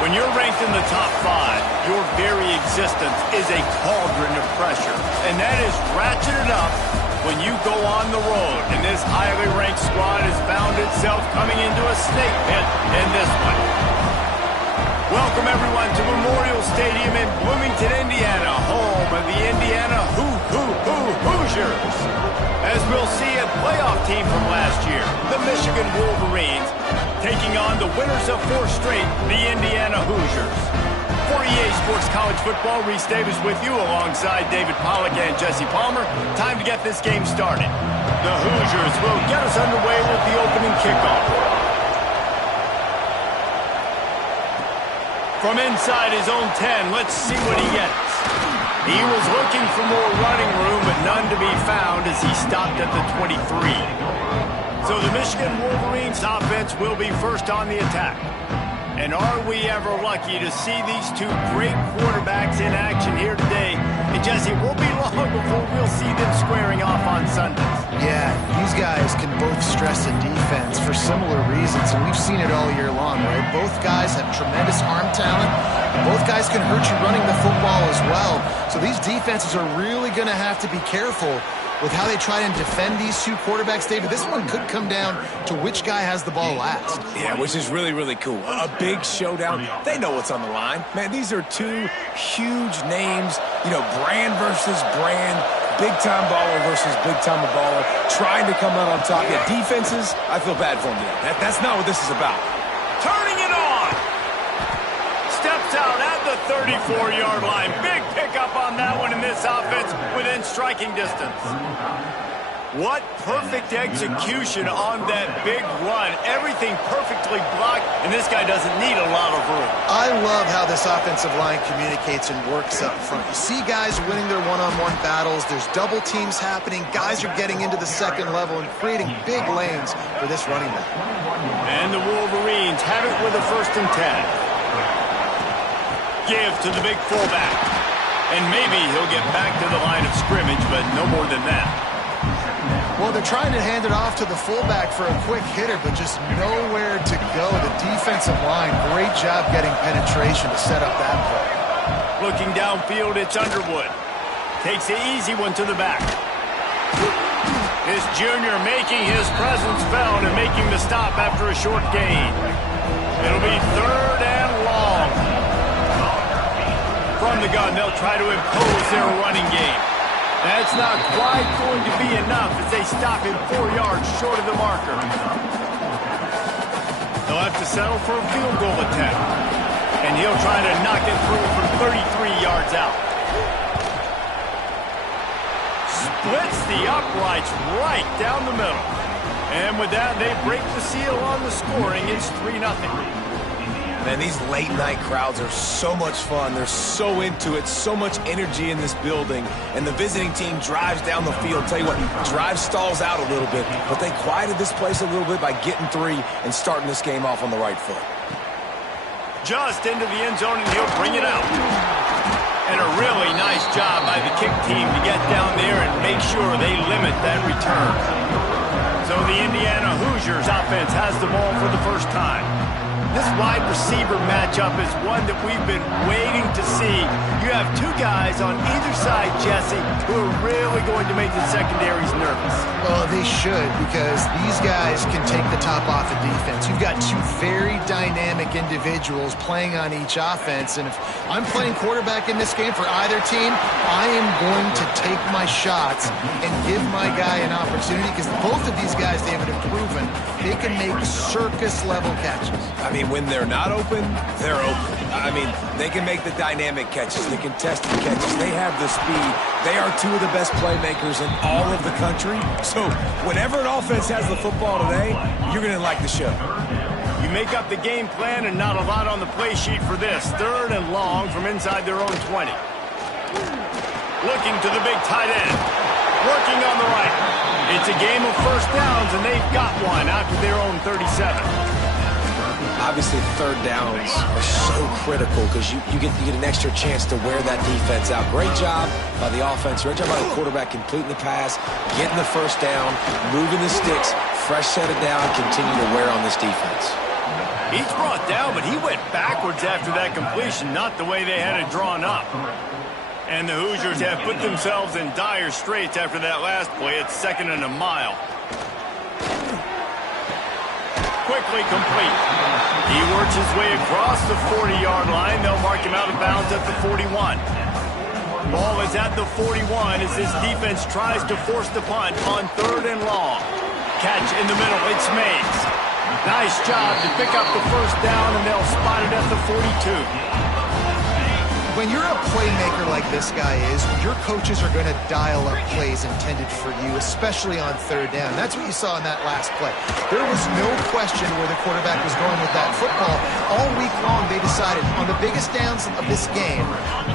When you're ranked in the top 5, your very existence is a cauldron of pressure. And that is ratcheted up when you go on the road. And this highly ranked squad has found itself coming into a snake pit in this one. Welcome, everyone, to Memorial Stadium in Bloomington, Indiana, home of the Indiana Hoosiers. As we'll see, a playoff team from last year, the Michigan Wolverines, taking on the winners of 4 straight, the Indiana Hoosiers. For EA Sports College Football, Reese Davis with you alongside David Pollack and Jesse Palmer. Time to get this game started. The Hoosiers will get us underway with the opening kickoff. From inside his own 10, let's see what he gets. He was looking for more running room, but none to be found as he stopped at the 23. So the Michigan Wolverines offense will be first on the attack. And are we ever lucky to see these 2 great quarterbacks in action here today? And Jesse, it won't be long before we'll see them squaring off on Sundays. Yeah, these guys can both stress the defense for similar reasons, and we've seen it all year long, right? Both guys have tremendous arm talent. Both guys can hurt you running the football as well. So these defenses are really going to have to be careful with how they try and defend these 2 quarterbacks, David. This one could come down to which guy has the ball last. Yeah, which is really, really cool. A big showdown. They know what's on the line. Man, these are 2 huge names, you know, brand versus brand, big-time baller versus big-time baller, trying to come out on top. Yeah, defenses, I feel bad for them. That's not what this is about. Turning it on. Steps out at the 34-yard line. Big pickup on that one in this offense within striking distance. What perfect execution on that big run. Everything perfectly blocked, and this guy doesn't need a lot of room. I love how this offensive line communicates and works up front. You see guys winning their one-on-one battles. There's double teams happening. Guys are getting into the second level and creating big lanes for this running back. And the Wolverines have it with a 1st and 10. Give to the big fullback. And maybe he'll get back to the line of scrimmage, but no more than that. Well, they're trying to hand it off to the fullback for a quick hitter, but just nowhere to go. The defensive line, great job getting penetration to set up that play. Looking downfield, it's Underwood. Takes the easy one to the back. This junior making his presence felt and making the stop after a short gain. It'll be 3rd and long. From the gun, they'll try to impose their running game. That's not quite going to be enough as they stop him 4 yards short of the marker. They'll have to settle for a field goal attempt. And he'll try to knock it through from 33 yards out. Splits the uprights right down the middle. And with that, they break the seal on the scoring. It's 3-0. Man, these late-night crowds are so much fun. They're so into it, so much energy in this building. And the visiting team drives down the field. Tell you what, drive stalls out a little bit, but they quieted this place a little bit by getting 3 and starting this game off on the right foot. Just into the end zone, and he'll bring it out. And a really nice job by the kick team to get down there and make sure they limit that return. So the Indiana Hoosiers offense has the ball for the first time. This wide receiver matchup is one that we've been waiting to see. You have 2 guys on either side, Jesse, who are really going to make the secondaries nervous. Well, they should, because these guys can take the top off the defense. You've got 2 very dynamic individuals playing on each offense, and if I'm playing quarterback in this game for either team, I am going to take my shots and give my guy an opportunity, because both of these guys, David, have proven they can make circus-level catches. I mean, when they're not open, they're open. I mean, they can make the dynamic catches, the contested catches. They have the speed. They are 2 of the best playmakers in all of the country. So whenever an offense has the football today, you're going to like the show. You make up the game plan and not a lot on the play sheet for this. 3rd and long from inside their own 20. Looking to the big tight end. Working on the right. It's a game of first downs, and they've got one out to their own 37. Obviously, 3rd downs are so critical because you get an extra chance to wear that defense out. Great job by the offense. Great job by the quarterback completing the pass, getting the first down, moving the sticks, fresh set of down, continue to wear on this defense. He's brought down, but he went backwards after that completion, not the way they had it drawn up. And the Hoosiers have put themselves in dire straits after that last play. It's 2nd and a mile. Quickly complete. He works his way across the 40-yard line. They'll mark him out of bounds at the 41. Ball is at the 41 as his defense tries to force the punt on 3rd and long. Catch in the middle. It's Mays. Nice job to pick up the first down, and they'll spot it at the 42. When you're a playmaker like this guy is, your coaches are going to dial up plays intended for you, especially on 3rd down. That's what you saw in that last play. There was no question where the quarterback was going with that football. All week long, they decided on the biggest downs of this game,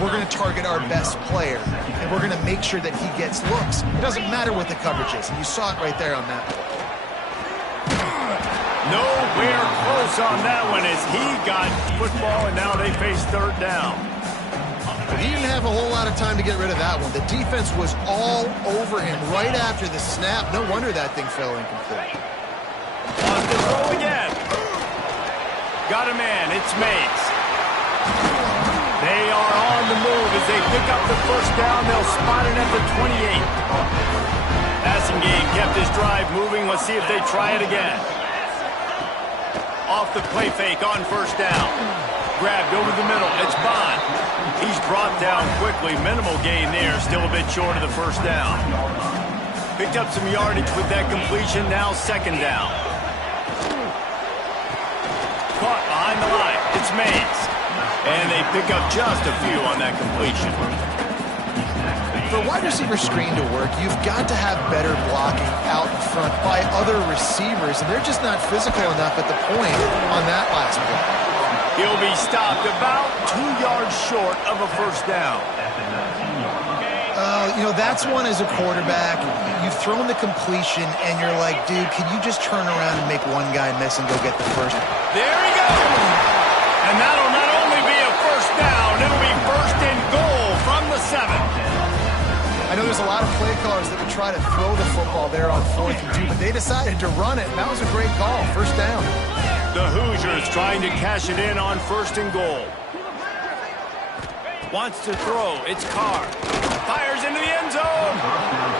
we're going to target our best player, and we're going to make sure that he gets looks. It doesn't matter what the coverage is, and you saw it right there on that play. Nowhere close on that one as he got football, and now they face 3rd down. He didn't have a whole lot of time to get rid of that one. The defense was all over him right after the snap. No wonder that thing fell incomplete. On the throw again. Got a man. It's Mays. They are on the move as they pick up the first down. They'll spot it at the 28. Passing game kept his drive moving. Let's see if they try it again. Off the play fake on first down. Grabbed over the middle. It's Bond. He's brought down quickly. Minimal gain there. Still a bit short of the first down. Picked up some yardage with that completion. Now 2nd down. Caught behind the line. It's Mays. And they pick up just a few on that completion. For wide receiver screen to work, you've got to have better blocking out in front by other receivers, and they're just not physical enough at the point on that last play. He'll be stopped about 2 yards short of a first down. You know, that's one as a quarterback. You've thrown the completion, and you're like, dude, can you just turn around and make one guy miss and go get the first? There he goes. And that'll not only be a first down, it'll be 1st and goal from the 7. I know there's a lot of play callers that would try to throw the football there on 4th and 2, but they decided to run it, and that was a great call. First down. The Hoosiers trying to cash it in on 1st and goal. Wants to throw. It's Carr. Fires into the end zone.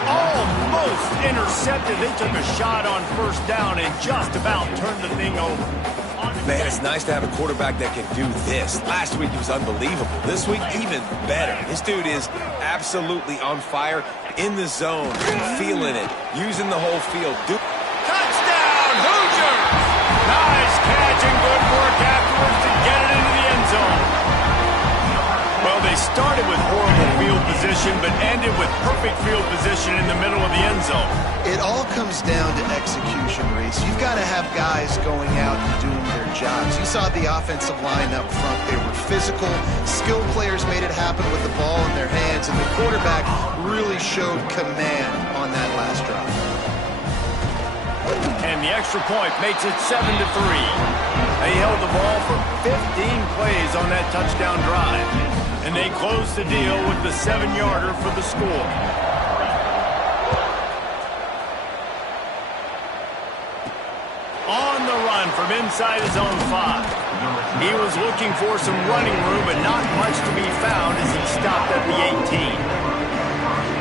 Almost intercepted. They took a shot on first down and just about turned the thing over. Man, it's nice to have a quarterback that can do this. Last week he was unbelievable. This week, even better. This dude is absolutely on fire, in the zone, feeling it, using the whole field. Touchdown, Hoosiers! Nice catch and good work afterwards to get it into the end zone. Well, they started with horrible field position, but ended with perfect field position in the middle of the end zone. It all comes down to execution, Reese. You've got to have guys going out and doing their jobs. You saw the offensive line up front. They were physical. Skilled players made it happen with the ball in their hands, and the quarterback really showed command on that last drive. And the extra point makes it 7-3. They held the ball for 15 plays on that touchdown drive. And they closed the deal with the 7-yarder for the score. On the run from inside his own 5. He was looking for some running room, but not much to be found as he stopped at the 18.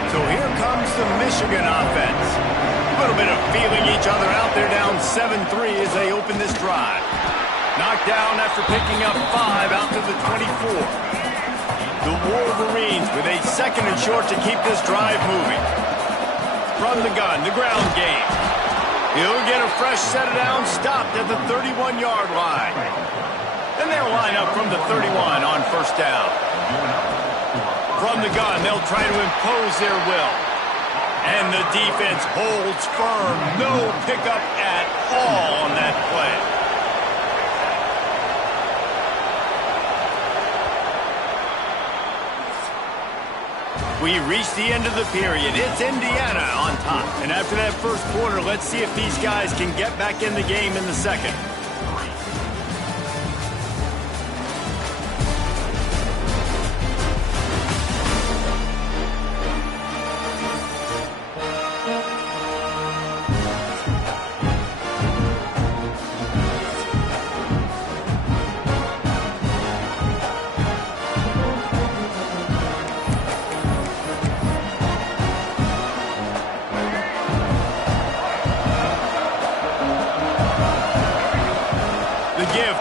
So here comes the Michigan offense. A little bit of feeling each other out there, down 7-3 as they open this drive. Knocked down after picking up 5 out to the 24. The Wolverines with a 2nd and short to keep this drive moving. From the gun, the ground game. He'll get a fresh set of downs, stopped at the 31-yard line. And they'll line up from the 31 on first down. From the gun, they'll try to impose their will. And the defense holds firm. No pickup at all on that play. We reach the end of the period. It's Indiana on top. And after that first quarter, let's see if these guys can get back in the game in the second.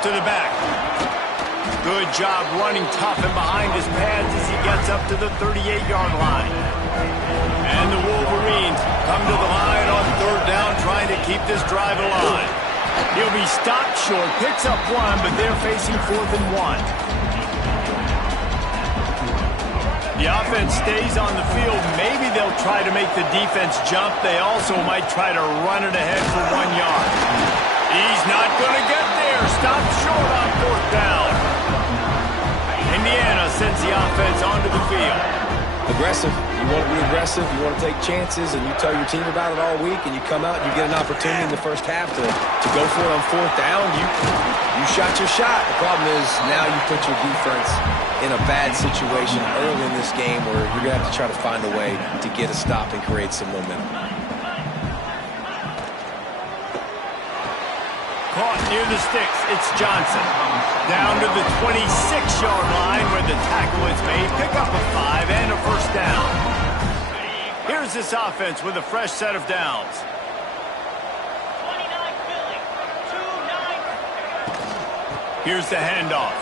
To the back. Good job running tough and behind his pads as he gets up to the 38-yard line. And the Wolverines come to the line on third down, trying to keep this drive alive. He'll be stopped short, picks up 1, but they're facing 4th and 1. The offense stays on the field. Maybe they'll try to make the defense jump. They also might try to run it ahead for 1 yard. He's not going to get there. Stopped short on 4th down. Indiana sends the offense onto the field. Aggressive. You want to be aggressive. You want to take chances, and you tell your team about it all week, and you come out and you get an opportunity in the first half to go for it on 4th down. You shot your shot. The problem is now you put your defense in a bad situation early in this game where you're going to have to try to find a way to get a stop and create some momentum. Caught near the sticks, it's Johnson. Down to the 26-yard line where the tackle is made. Pick up a 5 and a first down. Here's this offense with a fresh set of downs. 29 Philly, 2-9. Here's the handoff.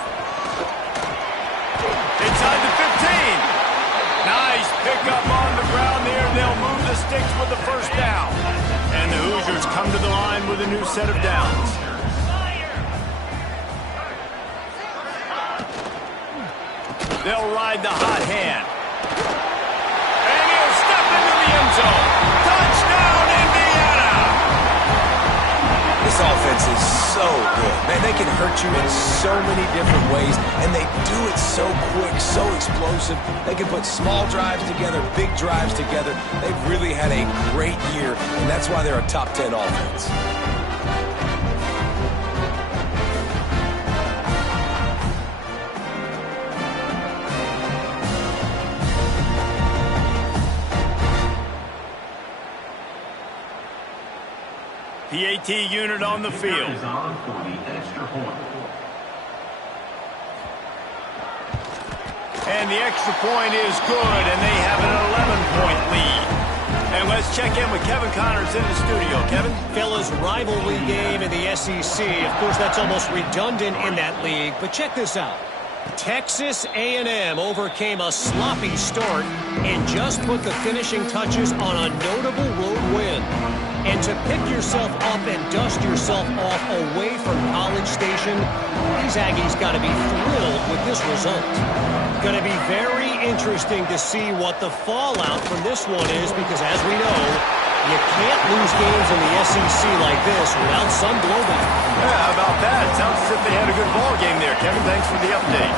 Inside the 15. Nice pickup on the ground there. They'll move the sticks with the first down. And the Hoosiers come to the line with a new set of downs. They'll ride the hot hand. And he'll step into the end zone. Touchdown, Indiana! This offense is so good. Man, they can hurt you in so many different ways, and they do it so quick, so explosive. They can put small drives together, big drives together. They've really had a great year, and that's why they're a top 10 offense. PAT unit on the field. And the extra point is good, and they have an 11-point lead. And let's check in with Kevin Connors in the studio. Kevin? Fellas, rivalry game in the SEC. Of course, that's almost redundant in that league. But check this out. Texas A&M overcame a sloppy start and just put the finishing touches on a notable road win. And to pick yourself up and dust yourself off away from College Station, these Aggies got to be thrilled with this result. Going to be very interesting to see what the fallout from this one is, because as we know, you can't lose games in the SEC like this without some blowback. Yeah, how about that? Sounds as if they had a good ball game there. Kevin, thanks for the update.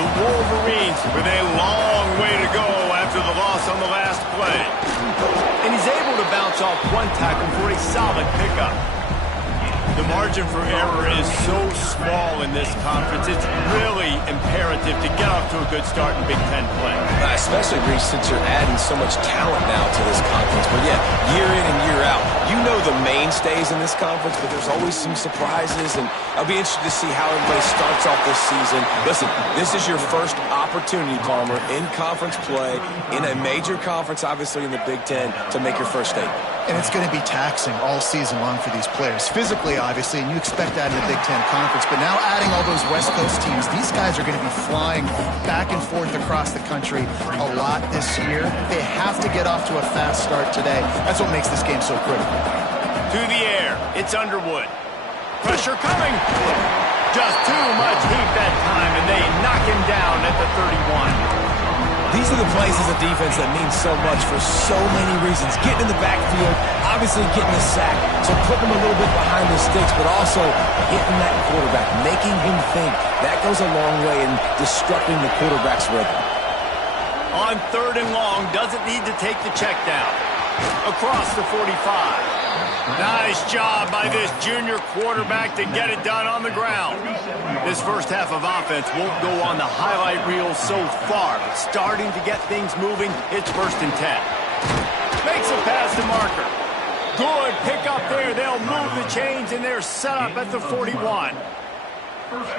The Wolverines with a long way to go after the loss on the last play. And he's able to bounce off one tackle for a solid pickup. The margin for error is so small in this conference, it's really imperative to get off to a good start in Big Ten play. Especially, Reese, since you're adding so much talent now to this conference. But yeah, year in and year out, you know the mainstays in this conference, but there's always some surprises, and I'll be interested to see how everybody starts off this season. Listen, this is your first opportunity, Palmer, in conference play, in a major conference, obviously in the Big Ten, to make your first statement. And it's going to be taxing all season long for these players. Physically, obviously, and you expect that in the Big Ten Conference. But now adding all those West Coast teams, these guys are going to be flying back and forth across the country a lot this year. They have to get off to a fast start today. That's what makes this game so critical. To the air, it's Underwood. Pressure coming. Just too much heat that time, and they knock him down at the 31. These are the plays as a defense that mean so much for so many reasons. Getting in the backfield, obviously getting the sack, so putting him a little bit behind the sticks, but also hitting that quarterback, making him think. That goes a long way in disrupting the quarterback's rhythm. On 3rd and long, doesn't need to take the check down. Across the 45. Nice job by this junior quarterback to get it done on the ground. This first half of offense won't go on the highlight reel so far, but starting to get things moving, it's 1st and 10. Makes a pass to Marker. Good pick up there. They'll move the chains, and they're set up at the 41.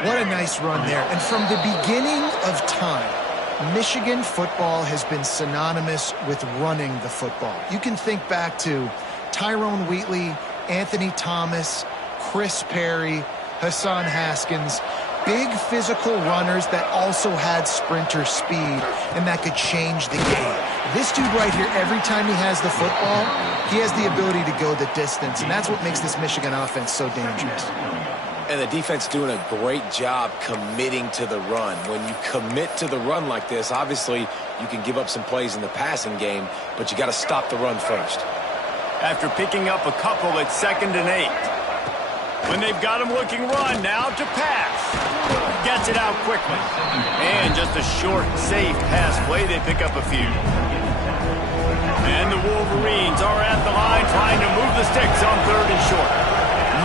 What a nice run there. And from the beginning of time, Michigan football has been synonymous with running the football. You can think back to Tyrone Wheatley, Anthony Thomas, Chris Perry, Hassan Haskins, big physical runners that also had sprinter speed and that could change the game. This dude right here, every time he has the football, he has the ability to go the distance, and that's what makes this Michigan offense so dangerous. And the defense doing a great job committing to the run. When you commit to the run like this, obviously you can give up some plays in the passing game, but you got to stop the run first. After picking up a couple at 2nd and 8. When they've got him looking run, now to pass. Gets it out quickly. And just a short, safe pass play, they pick up a few. And the Wolverines are at the line trying to move the sticks on 3rd and short.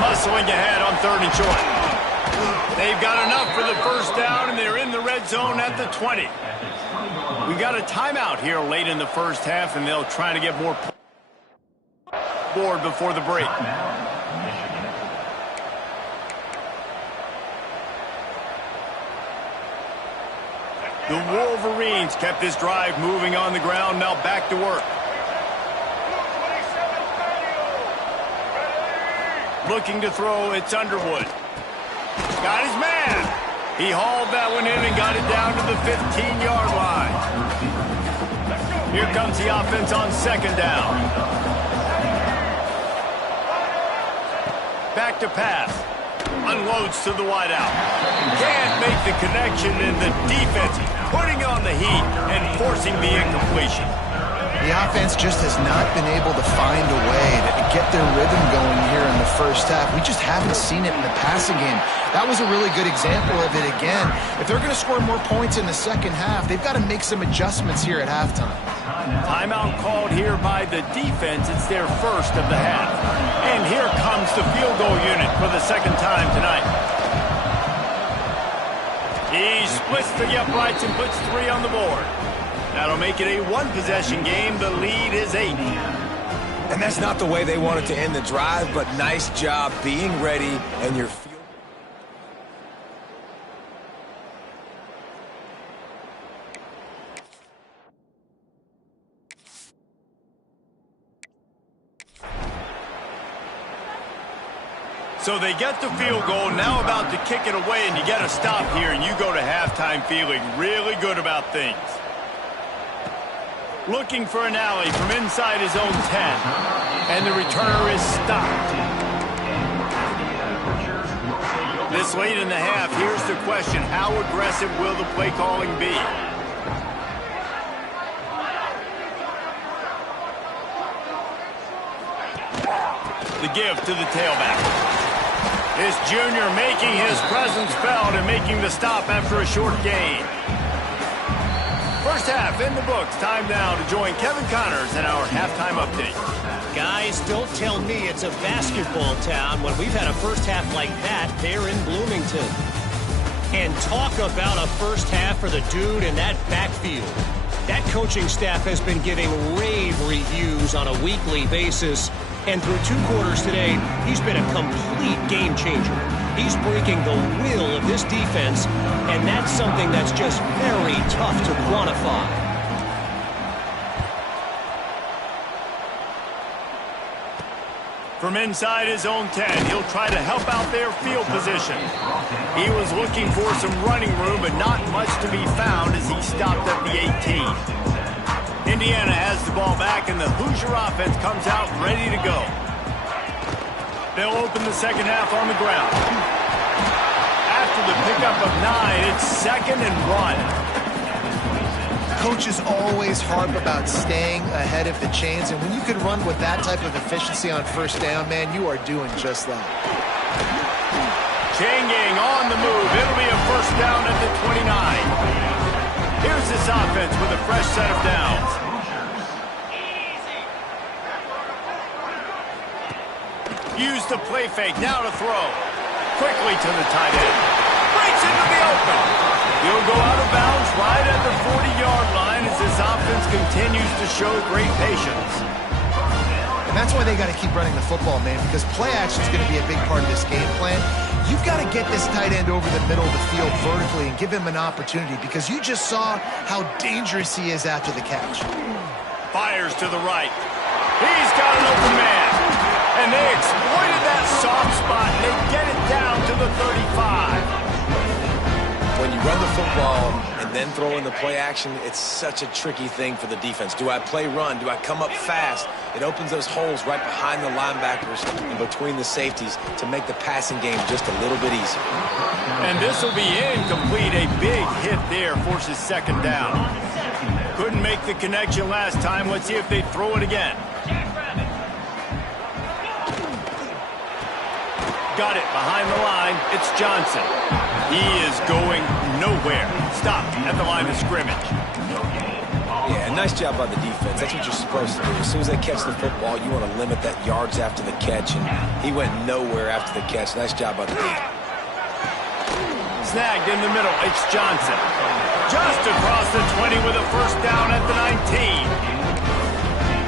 Muscling ahead on 3rd and short. They've got enough for the first down, and they're in the red zone at the 20. We got a timeout here late in the first half, and they'll try to get more board before the break. The Wolverines kept this drive moving on the ground, now back to work. Looking to throw, it's Underwood. Got his man. He hauled that one in and got it down to the 15-yard line. Here comes the offense on 2nd down. Back to pass. Unloads to the wideout. Can't make the connection, and the defense putting on the heat and forcing the incompletion. The offense just has not been able to find a way to get their rhythm going here in the first half. We just haven't seen it in the passing game. That was a really good example of it again. If they're going to score more points in the second half, they've got to make some adjustments here at halftime. Timeout called here by the defense. It's their first of the half. And here comes the field goal unit for the 2nd time tonight. He splits the uprights and puts 3 on the board. That'll make it a 1-possession game. The lead is 8. And that's not the way they wanted to end the drive, but nice job being ready, and your field. So they get the field goal, now about to kick it away, and you get a stop here, and you go to halftime feeling really good about things. Looking for an alley from inside his own 10. And the returner is stopped. This late in the half, here's the question. How aggressive will the play calling be? The give to the tailback. This junior making his presence felt and making the stop after a short gain. First half in the books. Time now to join Kevin Connors in our halftime update. Guys, don't tell me it's a basketball town when we've had a first half like that there in Bloomington. And talk about a first half for the dude in that backfield. That coaching staff has been giving rave reviews on a weekly basis. And through 2 quarters today, he's been a complete game changer. He's breaking the will of this defense, and that's something that's just very tough to quantify. From inside his own 10, he'll try to help out their field position. He was looking for some running room, but not much to be found as he stopped at the 18. Indiana has the ball back, and the Hoosier offense comes out ready to go. They'll open the second half on the ground. After the pickup of 9, it's 2nd and 1. Coaches always harp about staying ahead of the chains, and when you can run with that type of efficiency on first down, man, you are doing just that. Chain gang on the move. It'll be a first down at the 29. Here's this offense with a fresh set of downs. Use the play fake, now to throw. Quickly to the tight end. Breaks into the open. He'll go out of bounds right at the 40-yard line as this offense continues to show great patience. And that's why they got to keep running the football, man, because play action is going to be a big part of this game plan. You've got to get this tight end over the middle of the field vertically and give him an opportunity, because you just saw how dangerous he is after the catch. Fires to the right. He's got an open man. And they exploited that soft spot, and they get it down to the 35. When you run the football and then throw in the play action, it's such a tricky thing for the defense. Do I play run? Do I come up fast? It opens those holes right behind the linebackers and between the safeties to make the passing game just a little bit easier. And this will be incomplete. A big hit there forces 2nd down. Couldn't make the connection last time. Let's see if they throw it again. Got it behind the line. It's Johnson. He is going nowhere. Stopped at the line of scrimmage. Yeah, nice job by the defense. That's what you're supposed to do. As soon as they catch the football, you want to limit that yards after the catch, and he went nowhere after the catch. Nice job by the defense. Snagged in the middle. It's Johnson. Just across the 20 with a first down at the 19.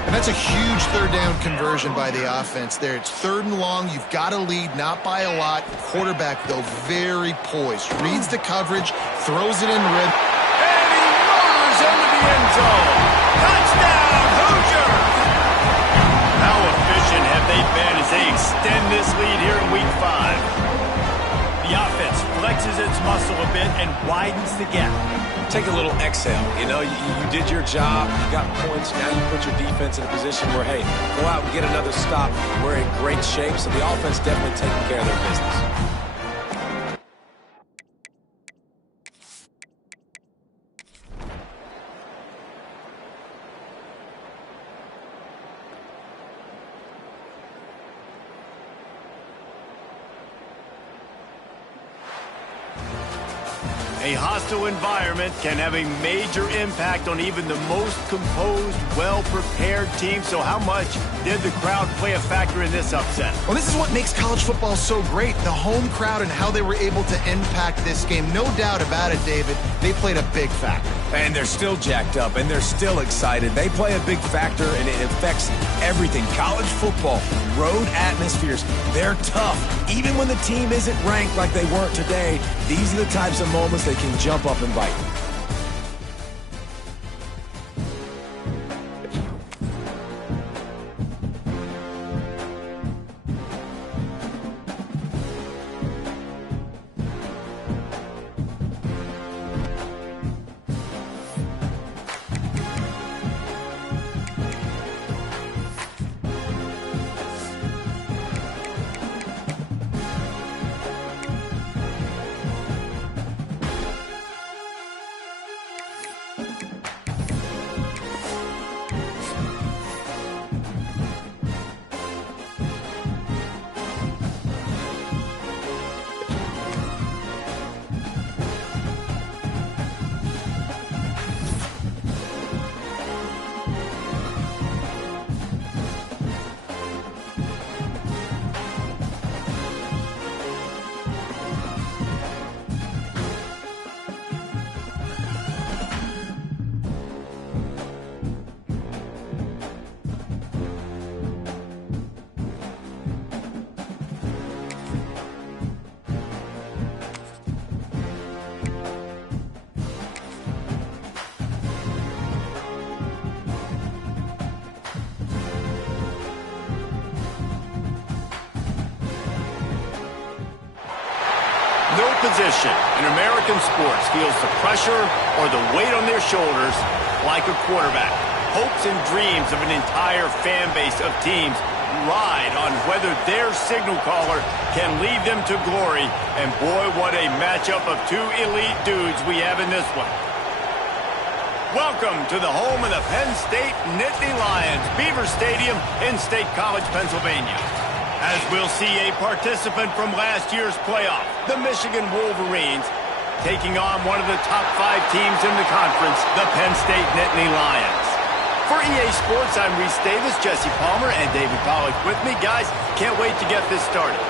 And that's a huge 3rd down conversion by the offense there. It's 3rd and long. You've got to lead, not by a lot. Quarterback, though, very poised. Reads the coverage, throws it in rhythm. And he motors into the end zone. Touchdown, Hoosiers! How efficient have they been as they extend this lead here in Week 5? The offense flexes its muscle a bit and widens the gap. Take a little exhale. You know, you did your job. You got points. Now you put your defense in a position where, hey, go out and get another stop. We're in great shape, so the offense definitely taking care of their business. A hostile environment can have a major impact on even the most composed, well-prepared team. So how much did the crowd play a factor in this upset? Well, this is what makes college football so great, the home crowd and how they were able to impact this game. No doubt about it, David. They played a big factor. And they're still jacked up, and they're still excited. They play a big factor, and it affects everything. College football, road atmospheres, they're tough. Even when the team isn't ranked like they weren't today, these are the types of moments they can jump up and bite. position in American sports feels the pressure or the weight on their shoulders like a quarterback. Hopes and dreams of an entire fan base of teams ride on whether their signal caller can lead them to glory. And boy, what a matchup of two elite dudes we have in this one. Welcome to the home of the Penn State Nittany Lions, Beaver Stadium in State College, Pennsylvania. As we'll see a participant from last year's playoff, the Michigan Wolverines, taking on one of the top 5 teams in the conference, the Penn State Nittany Lions. For EA Sports, I'm Reese Davis, Jesse Palmer, and David Pollack with me. Guys, can't wait to get this started.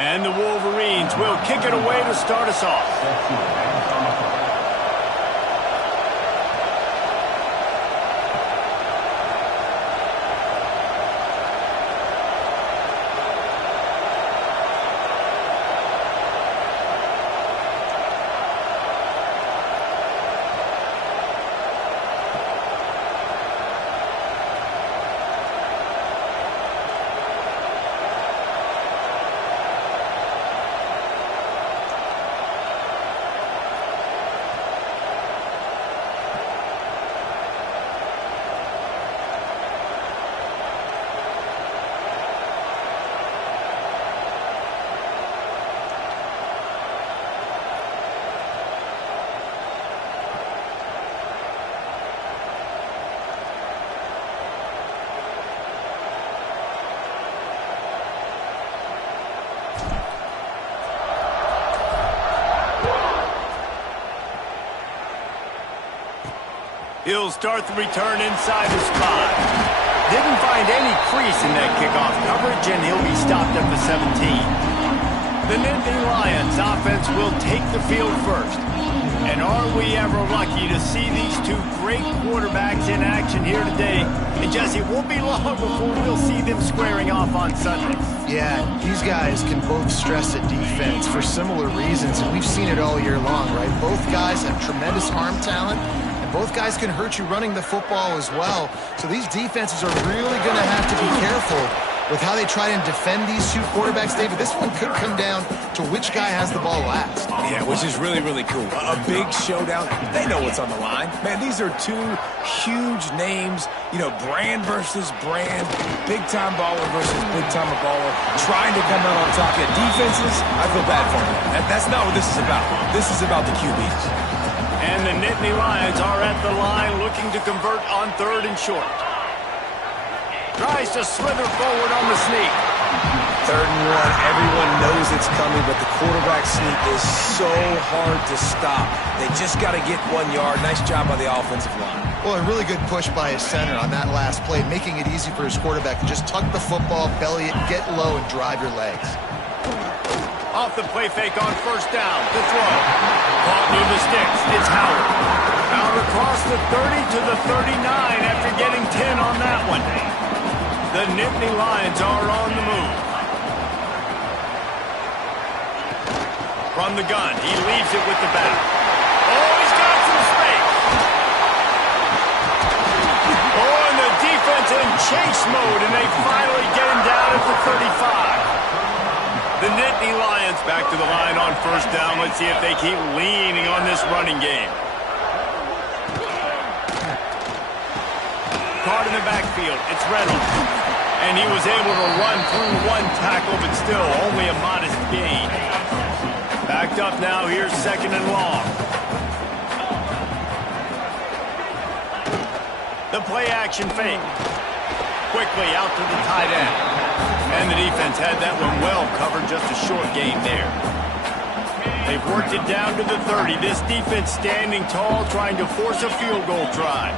And the Wolverines will kick it away to start us off. He'll start the return inside the spot. Didn't find any crease in that kickoff coverage, and he'll be stopped at the 17. The Nittany Lions offense will take the field first. And are we ever lucky to see these two great quarterbacks in action here today? And Jesse, it won't be long before we'll see them squaring off on Sunday. Yeah, these guys can both stress a defense for similar reasons, and we've seen it all year long, right? Both guys have tremendous arm talent. Both guys can hurt you running the football as well. So these defenses are really going to have to be careful with how they try and defend these two quarterbacks. David, this one could come down to which guy has the ball last. Yeah, which is really, really cool. A big showdown. They know what's on the line. Man, these are two huge names, brand versus brand, big-time baller versus big-time baller, trying to come out on top. Yeah, defenses, I feel bad for them. That's not what this is about. This is about the QBs. And the Nittany Lions are at the line looking to convert on 3rd and short. Tries to slither forward on the sneak. 3rd and 1, everyone knows it's coming, but the quarterback sneak is so hard to stop. They just got to get 1 yard. Nice job by the offensive line. Well, a really good push by his center on that last play, making it easy for his quarterback to just tuck the football, belly it, get low, and drive your legs. Off the play fake on 1st down. The throw. Caught near the sticks. It's Howard. Out across the 30 to the 39 after getting 10 on that one. The Nittany Lions are on the move. From the gun, he leaves it with the back. Oh, he's got some space. Oh, and the defense in chase mode, and they finally get him down at the 35. The Nittany Lions back to the line on 1st down. Let's see if they keep leaning on this running game. Caught in the backfield. It's Reynolds. And he was able to run through 1 tackle, but still only a modest gain. Backed up now. Here's 2nd and long. The play action fake. Quickly out to the tight end. And the defense had that one well covered, just a short gain there. They've worked it down to the 30. This defense standing tall, trying to force a field goal try.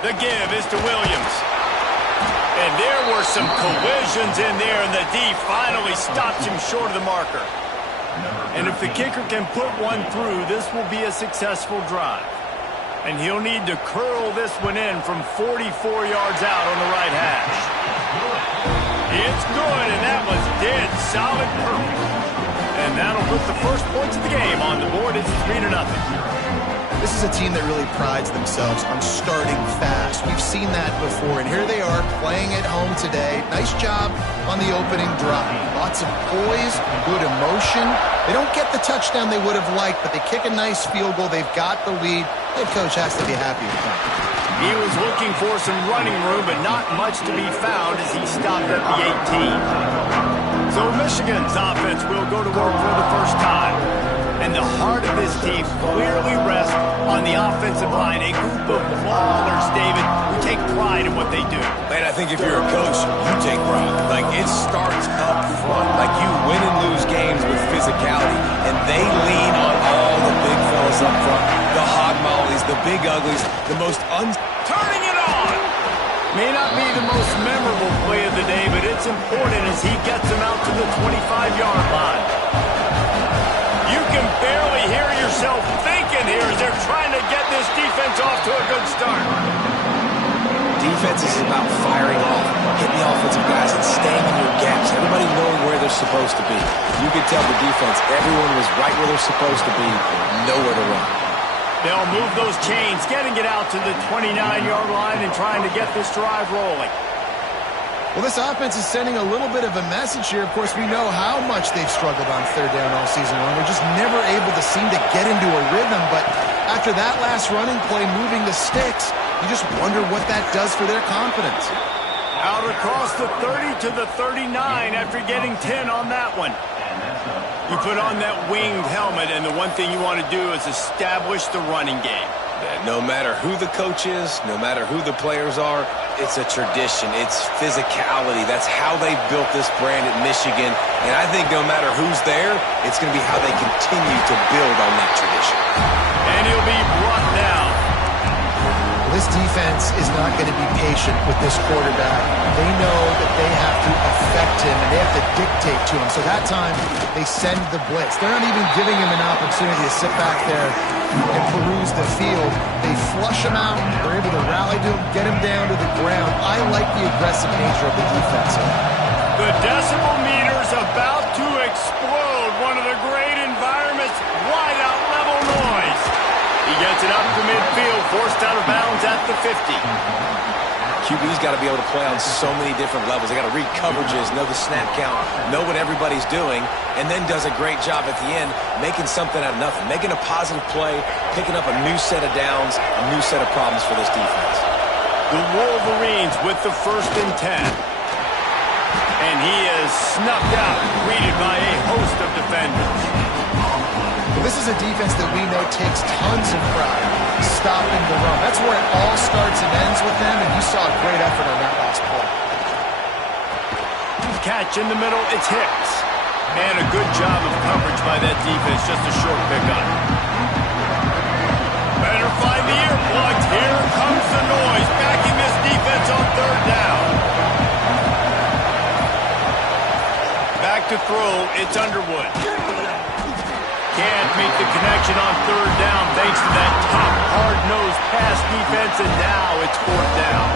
The give is to Williams. And there were some collisions in there, and the D finally stops him short of the marker. And if the kicker can put one through, this will be a successful drive. And he'll need to curl this one in from 44 yards out on the right hash. It's good, and that was dead solid perfect. And that'll put the first points of the game on the board. It's 3-0. This is a team that really prides themselves on starting fast. We've seen that before, and here they are playing at home today. Nice job on the opening drive. Lots of poise, good emotion. They don't get the touchdown they would have liked, but they kick a nice field goal. They've got the lead. Head coach has to be happy with that. He was looking for some running room, but not much to be found as he stopped at the 18. So Michigan's offense will go to work for the first time. And the heart of this team clearly rests on the offensive line. A group of ballers, David, who take pride in what they do. Man, I think if you're a coach, you take pride. Like, it starts up front. Like, you win and lose games with physicality, and they lean on all the big fellas up front. The hog mollies, the big uglies, the most Turning it on! May not be the most memorable play of the day, but it's important as he gets him out to the 25-yard line. You can barely hear yourself thinking here as they're trying to get this defense off to a good start. Defense is about firing off, hitting the offensive guys and staying in your gaps. Everybody knowing where they're supposed to be. You could tell the defense, everyone was right where they're supposed to be, nowhere to run. They'll move those chains, getting it out to the 29-yard line and trying to get this drive rolling. Well, this offense is sending a little bit of a message here. Of course, we know how much they've struggled on third down all season long. They're just never able to seem to get into a rhythm. But after that last running play, moving the sticks, you just wonder what that does for their confidence. Out across the 30 to the 39 after getting 10 on that one. You put on that winged helmet, and the one thing you want to do is establish the running game. No matter who the coach is, no matter who the players are, it's a tradition. It's physicality. That's how they built this brand at Michigan. And I think no matter who's there, it's going to be how they continue to build on that tradition. And he'll be brought down. This defense is not going to be patient with this quarterback. They know that they have to affect him, and they have to dictate to him. So that time, they send the blitz. They're not even giving him an opportunity to sit back there and peruse the field. They flush him out. They're able to rally to him, get him down to the ground. I like the aggressive nature of the defense here. The decibel meter's about to explode. One of the great environments, wide-out level noise. He gets it up to midfield, forced out of bounds at the 50. QB's got to be able to play on so many different levels. They got to read coverages, know the snap count, know what everybody's doing, and then does a great job at the end making something out of nothing, making a positive play, picking up a new set of downs, a new set of problems for this defense. The Wolverines with the 1st and 10. And he is snuffed out, greeted by a host of defenders. Well, this is a defense that we know takes tons of pride stopping the run. That's where it all starts and ends with them, and you saw a great effort on that last play. Catch in the middle, it's Hicks. And a good job of coverage by that defense, just a short pickup. Better find the earplugs. Here comes the noise, backing this defense on third down. Back to throw, it's Underwood. Can't make the connection on third down thanks to that top, hard-nosed pass defense, and now it's 4th down.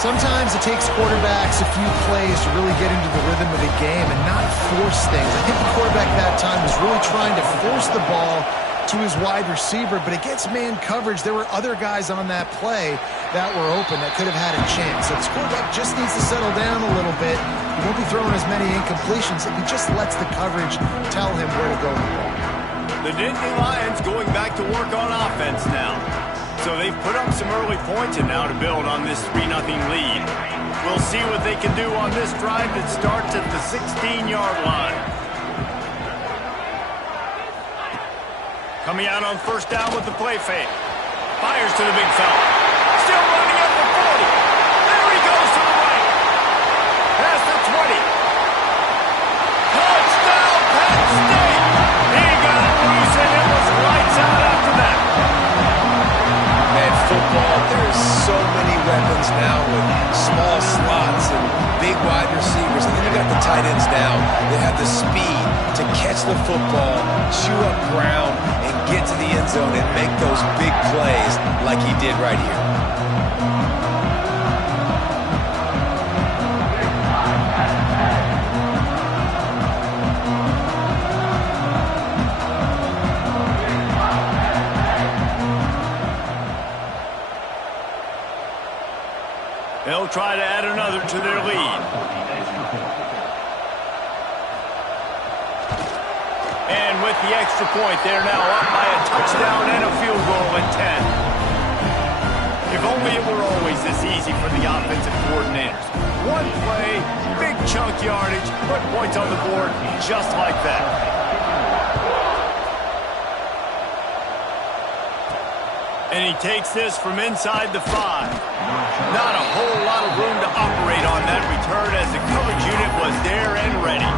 Sometimes it takes quarterbacks a few plays to really get into the rhythm of the game and not force things. I think the quarterback that time was really trying to force the ball to his wide receiver, but against man coverage, there were other guys on that play that were open that could have had a chance. So this quarterback just needs to settle down a little bit. He won't be throwing as many incompletions if he just lets the coverage tell him where to go with the ball. The Nittany Lions going back to work on offense now. So they've put up some early points and now to build on this 3-0 lead. We'll see what they can do on this drive that starts at the 16-yard line. Coming out on 1st down with the play fake. Fires to the big fella. Still running up the 40. There he goes to the right. Past the 20. Touchdown! quarterbacks now with small slots and big wide receivers. And then you got the tight ends now that have the speed to catch the football, chew up ground, and get to the end zone and make those big plays like he did right here. They'll try to add another to their lead. And with the extra point, they're now up by a touchdown and a field goal at 10. If only it were always this easy for the offensive coordinators. One play, big chunk yardage, put points on the board just like that. And he takes this from inside the 5. Not a whole lot of room to operate on that return as the coverage unit was there and ready.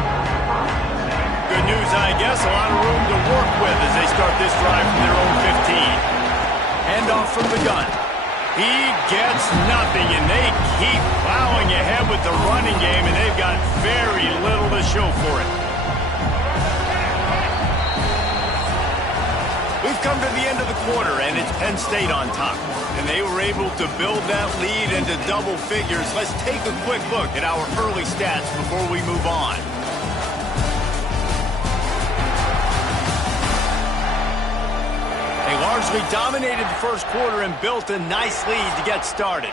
Good news, I guess, a lot of room to work with as they start this drive from their own 15. Handoff from the gun. He gets nothing, and they keep plowing ahead with the running game, and they've got very little to show for it. We've come to the end of the quarter, and it's Penn State on top. And they were able to build that lead into double figures. Let's take a quick look at our early stats before we move on. They largely dominated the first quarter and built a nice lead to get started.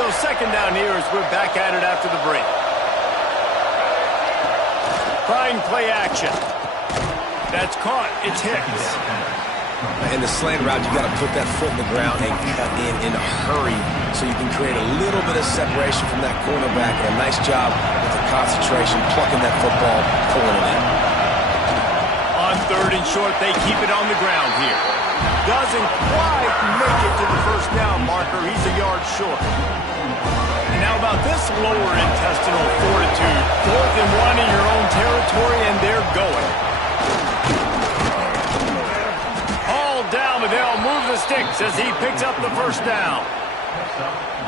So second down here as we're back at it after the break. Trying play action. That's caught. It's Hicks. In the slant route, you got to put that foot in the ground and cut in a hurry so you can create a little bit of separation from that cornerback. And a nice job with the concentration, plucking that football, pulling it in. On third and short, they keep it on the ground here. Doesn't quite make it to the first down marker. He's a yard short. And now about this lower intestinal fortitude. 4th and 1 in your own territory, and they're going. All down, but they'll move the sticks as he picks up the first down.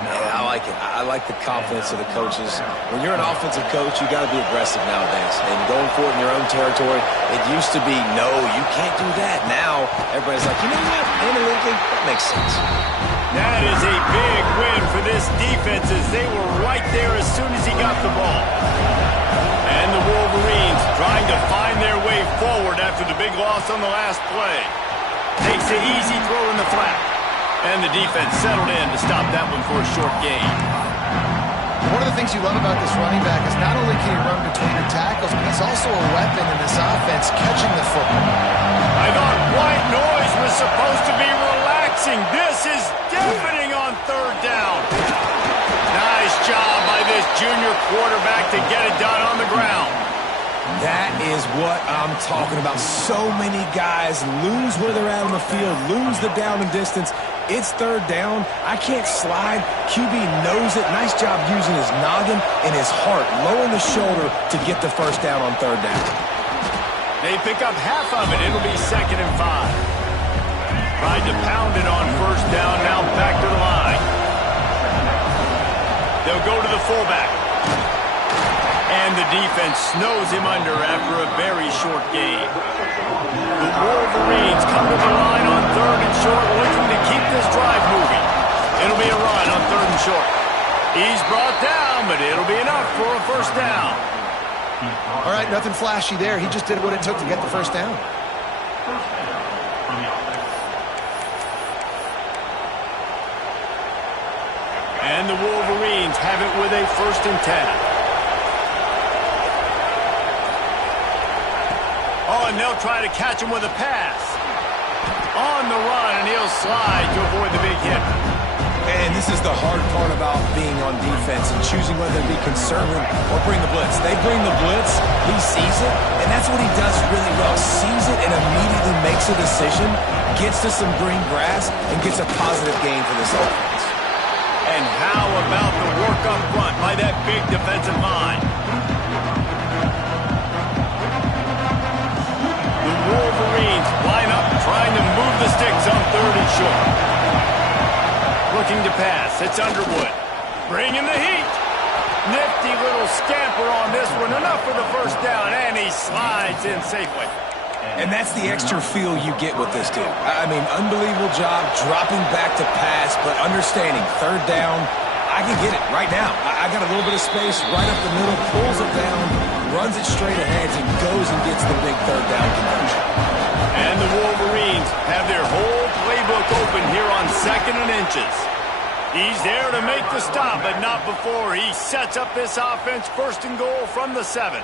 Yeah, I like it. I like the confidence of the coaches. When you're an offensive coach, you got to be aggressive nowadays. And going for it in your own territory, it used to be, no, you can't do that. Now, everybody's like, you know what? Analytically, that makes sense. That is a big win for this defense as they were right there as soon as he got the ball. And the Wolverines trying to find their way forward after the big loss on the last play. Takes an easy throw in the flat. And the defense settled in to stop that one for a short gain. One of the things you love about this running back is not only can he run between the tackles, but he's also a weapon in this offense catching the football. I thought white noise was supposed to be relaxing. This is deafening on third down. Nice job by this junior quarterback to get it done on the ground. That is what I'm talking about. So many guys lose where they're at on the field, lose the down and distance. It's third down. I can't slide. QB knows it. Nice job using his noggin and his heart, lowering the shoulder to get the first down on third down. They pick up half of it. It'll be 2nd and 5. Tried to pound it on first down. Now back to the line. They'll go to the fullback. And the defense snows him under after a very short game. The Wolverines come to the line on third and short, looking to keep this drive moving. It'll be a run on third and short. He's brought down, but it'll be enough for a first down. All right, nothing flashy there. He just did what it took to get the first down. And the Wolverines have it with a 1st and 10. Oh, and they'll try to catch him with a pass. On the run, and he'll slide to avoid the big hit. And this is the hard part about being on defense and choosing whether to be conservative or bring the blitz. They bring the blitz, he sees it, and that's what he does really well. Sees it and immediately makes a decision, gets to some green grass, and gets a positive gain for this offense. And how about the work up front by that big defensive line? Wolverines line up, trying to move the sticks on 3rd and short. Looking to pass. It's Underwood. Bringing the heat. Nifty little scamper on this one. Enough for the first down, and he slides in safely. And that's the extra feel you get with this dude. I mean, unbelievable job dropping back to pass, but understanding 3rd down, I can get it right now. I got a little bit of space right up the middle, pulls it down, runs it straight ahead, and goes and gets the big 3rd down conversion. And the Wolverines have their whole playbook open here on 2nd and inches. He's there to make the stop, but not before he sets up this offense 1st and goal from the 7.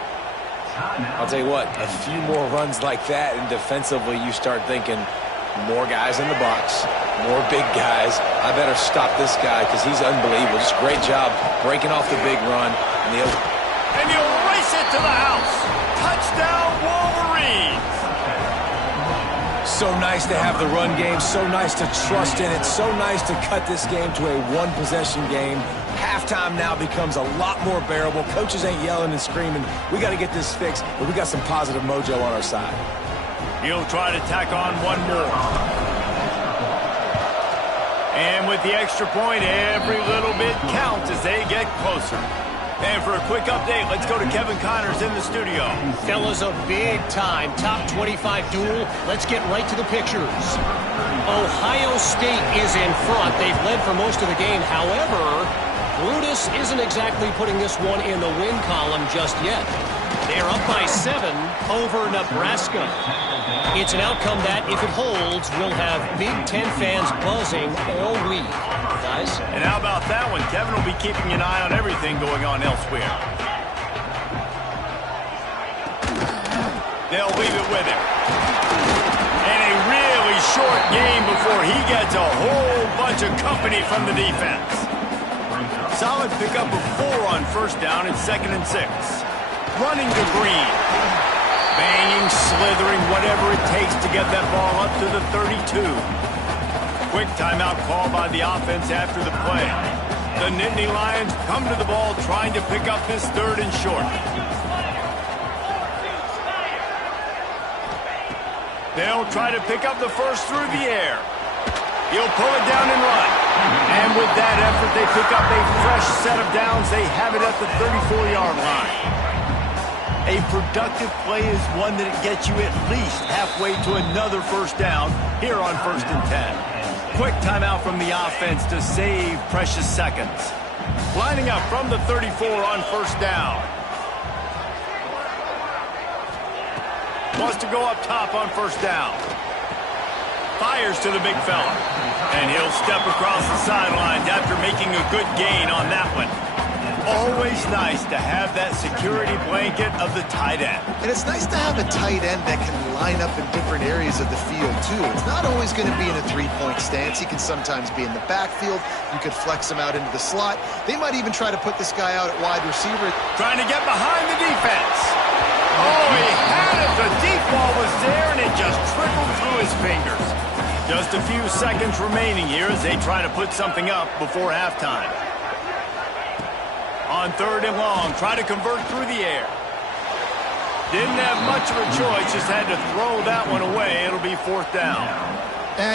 I'll tell you what, a few more runs like that, and defensively you start thinking more guys in the box, more big guys. I better stop this guy because he's unbelievable. Just great job breaking off the big run. And he'll race it to the house. Touchdown, Wolverines. So nice to have the run game, so nice to trust in it, so nice to cut this game to a one-possession game. Halftime now becomes a lot more bearable. Coaches ain't yelling and screaming, we got to get this fixed, but we got some positive mojo on our side. He'll try to tack on one more. And with the extra point, every little bit counts as they get closer. And for a quick update, let's go to Kevin Connors in the studio. Fellas, a big-time top 25 duel. Let's get right to the pictures. Ohio State is in front. They've led for most of the game. However, Brutus isn't exactly putting this one in the win column just yet. They're up by 7 over Nebraska. It's an outcome that, if it holds, will have Big Ten fans buzzing all week. Guys? And how about that one? Kevin will be keeping an eye on everything going on elsewhere. They'll leave it with him. And a really short game before he gets a whole bunch of company from the defense. Solid pickup of 4 on 1st down and 2nd and 6. Running to Green. Banging, slithering, whatever it takes to get that ball up to the 32. Quick timeout call by the offense after the play. The Nittany Lions come to the ball trying to pick up this 3rd and short. They'll try to pick up the first through the air. He'll pull it down and run. And with that effort, they pick up a fresh set of downs. They have it at the 34-yard line. A productive play is one that gets you at least halfway to another 1st down here on 1st and 10. Quick timeout from the offense to save precious seconds. Lining up from the 34 on 1st down. Wants to go up top on 1st down. Fires to the big fella. And he'll step across the sidelines after making a good gain on that one. Always nice to have that security blanket of the tight end. And it's nice to have a tight end that can line up in different areas of the field, too. It's not always going to be in a 3-point stance. He can sometimes be in the backfield. You could flex him out into the slot. They might even try to put this guy out at wide receiver. Trying to get behind the defense. Oh, he had it. The deep ball was there, and it just trickled through his fingers. Just a few seconds remaining here as they try to put something up before halftime. On 3rd and long, try to convert through the air. Didn't have much of a choice, just had to throw that one away. It'll be 4th down.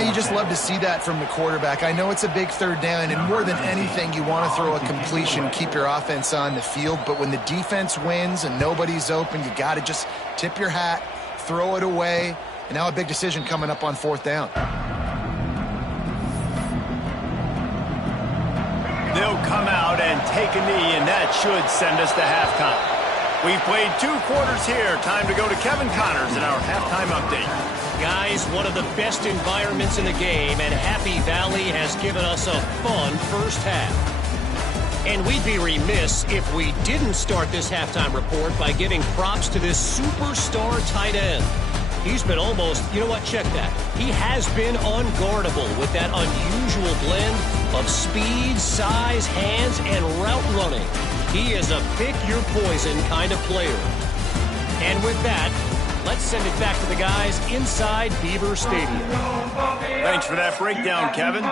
You just love to see that from the quarterback. I know it's a big 3rd down, and more than anything, you want to throw a completion, keep your offense on the field. But when the defense wins and nobody's open, you got to just tip your hat, throw it away. And now a big decision coming up on 4th down. They'll come out and take a knee, and that should send us to halftime. We've played 2 quarters here. Time to go to Kevin Connors in our halftime update. Guys, one of the best environments in the game, and Happy Valley has given us a fun first half. And we'd be remiss if we didn't start this halftime report by giving props to this superstar tight end. He's been almost, you know what, check that. He has been unguardable with that unusual blend of speed, size, hands, and route running. He is a pick-your-poison kind of player. And with that, let's send it back to the guys inside Beaver Stadium. Thanks for that breakdown, Kevin.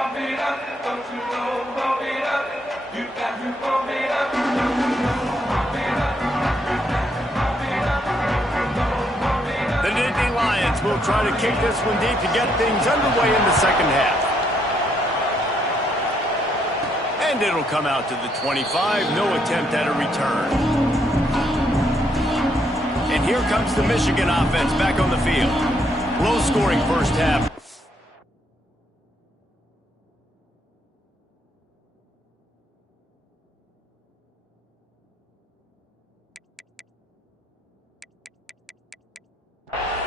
The Nittany Lions will try to kick this one deep to get things underway in the second half. And it'll come out to the 25. No attempt at a return. And here comes the Michigan offense back on the field. Low-scoring first half.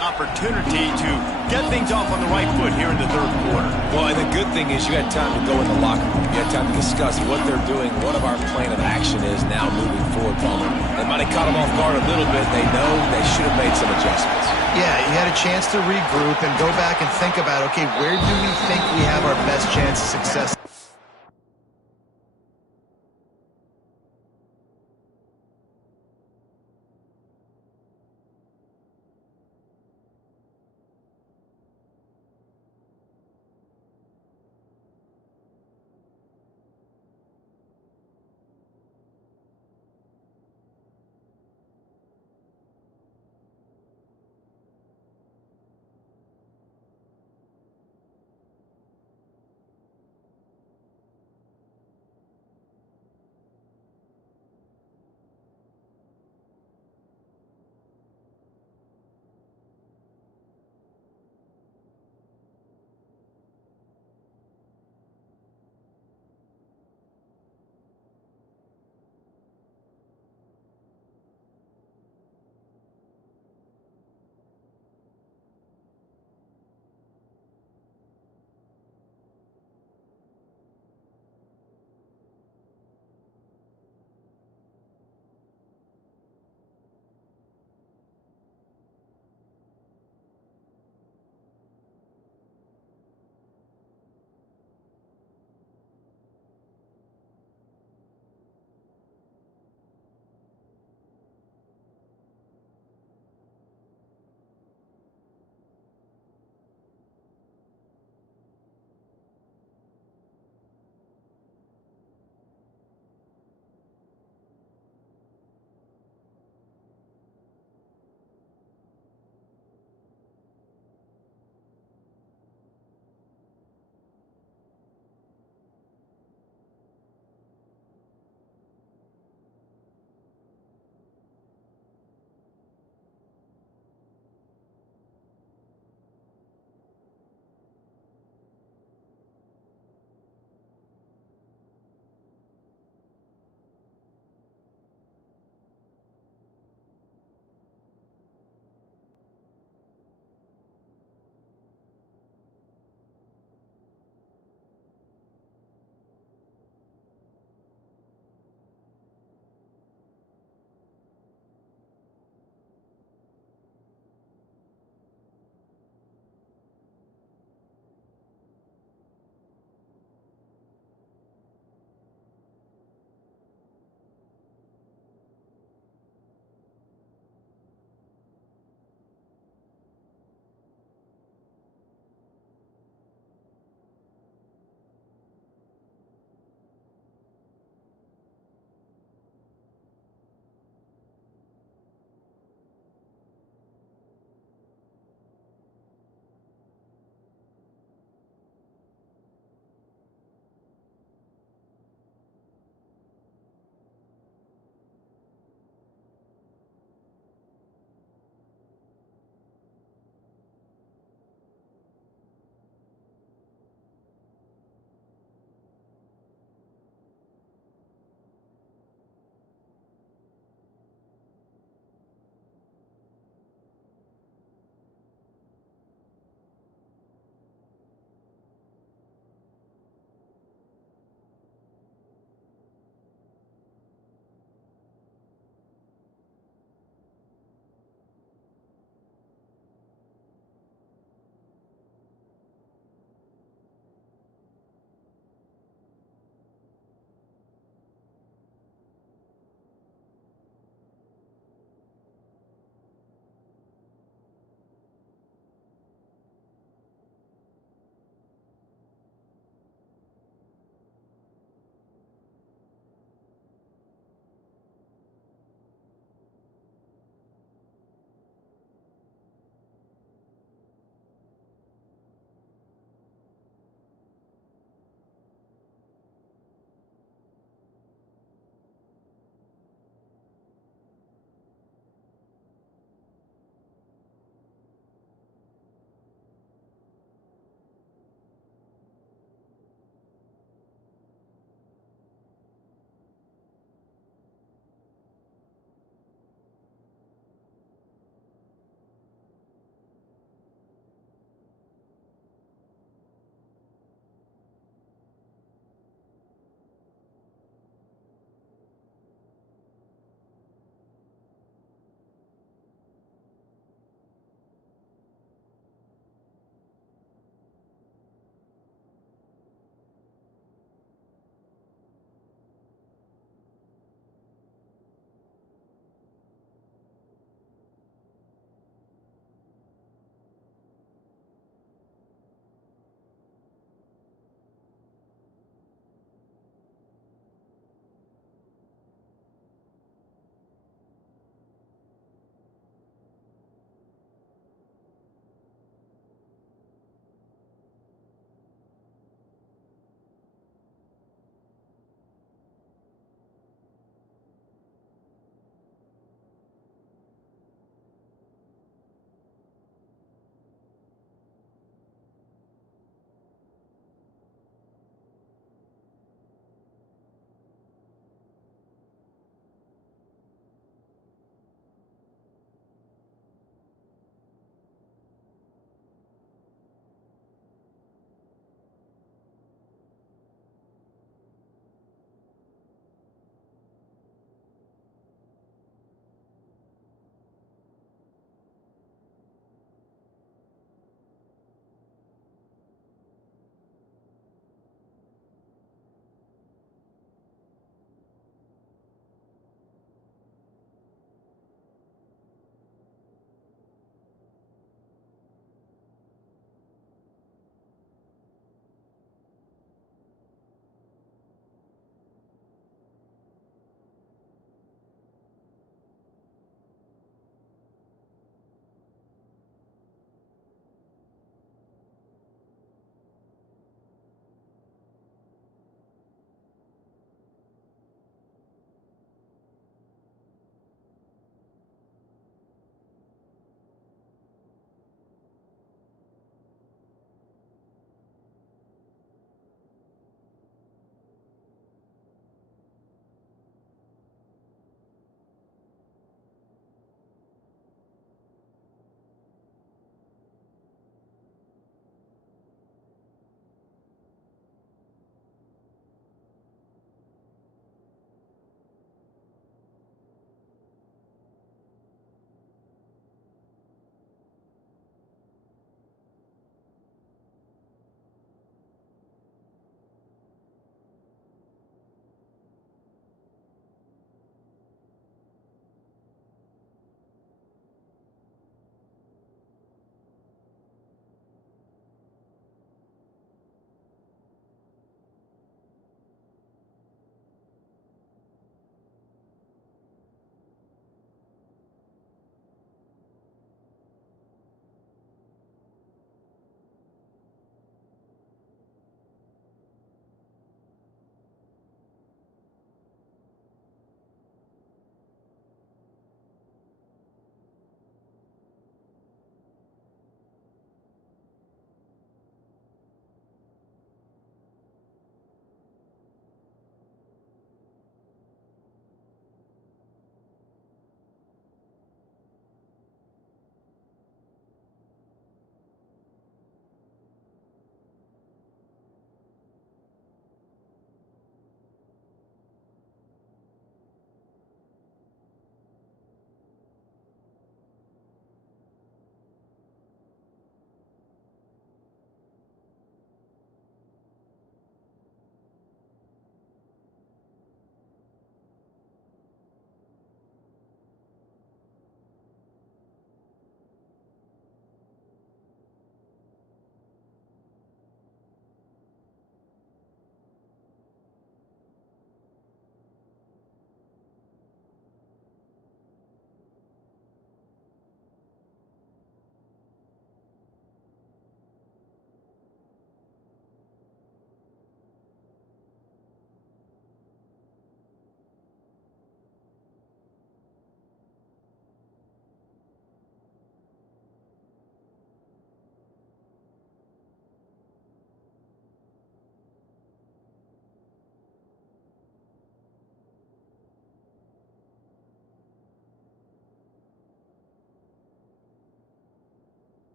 Opportunity to get things off on the right foot here in the third quarter. Well, and the good thing is you had time to go in the locker room. You had time to discuss what they're doing, what of our plan of action is now moving forward, Palmer. They might have caught them off guard a little bit. They know they should have made some adjustments. Yeah, you had a chance to regroup and go back and think about, okay, where do we think we have our best chance of success?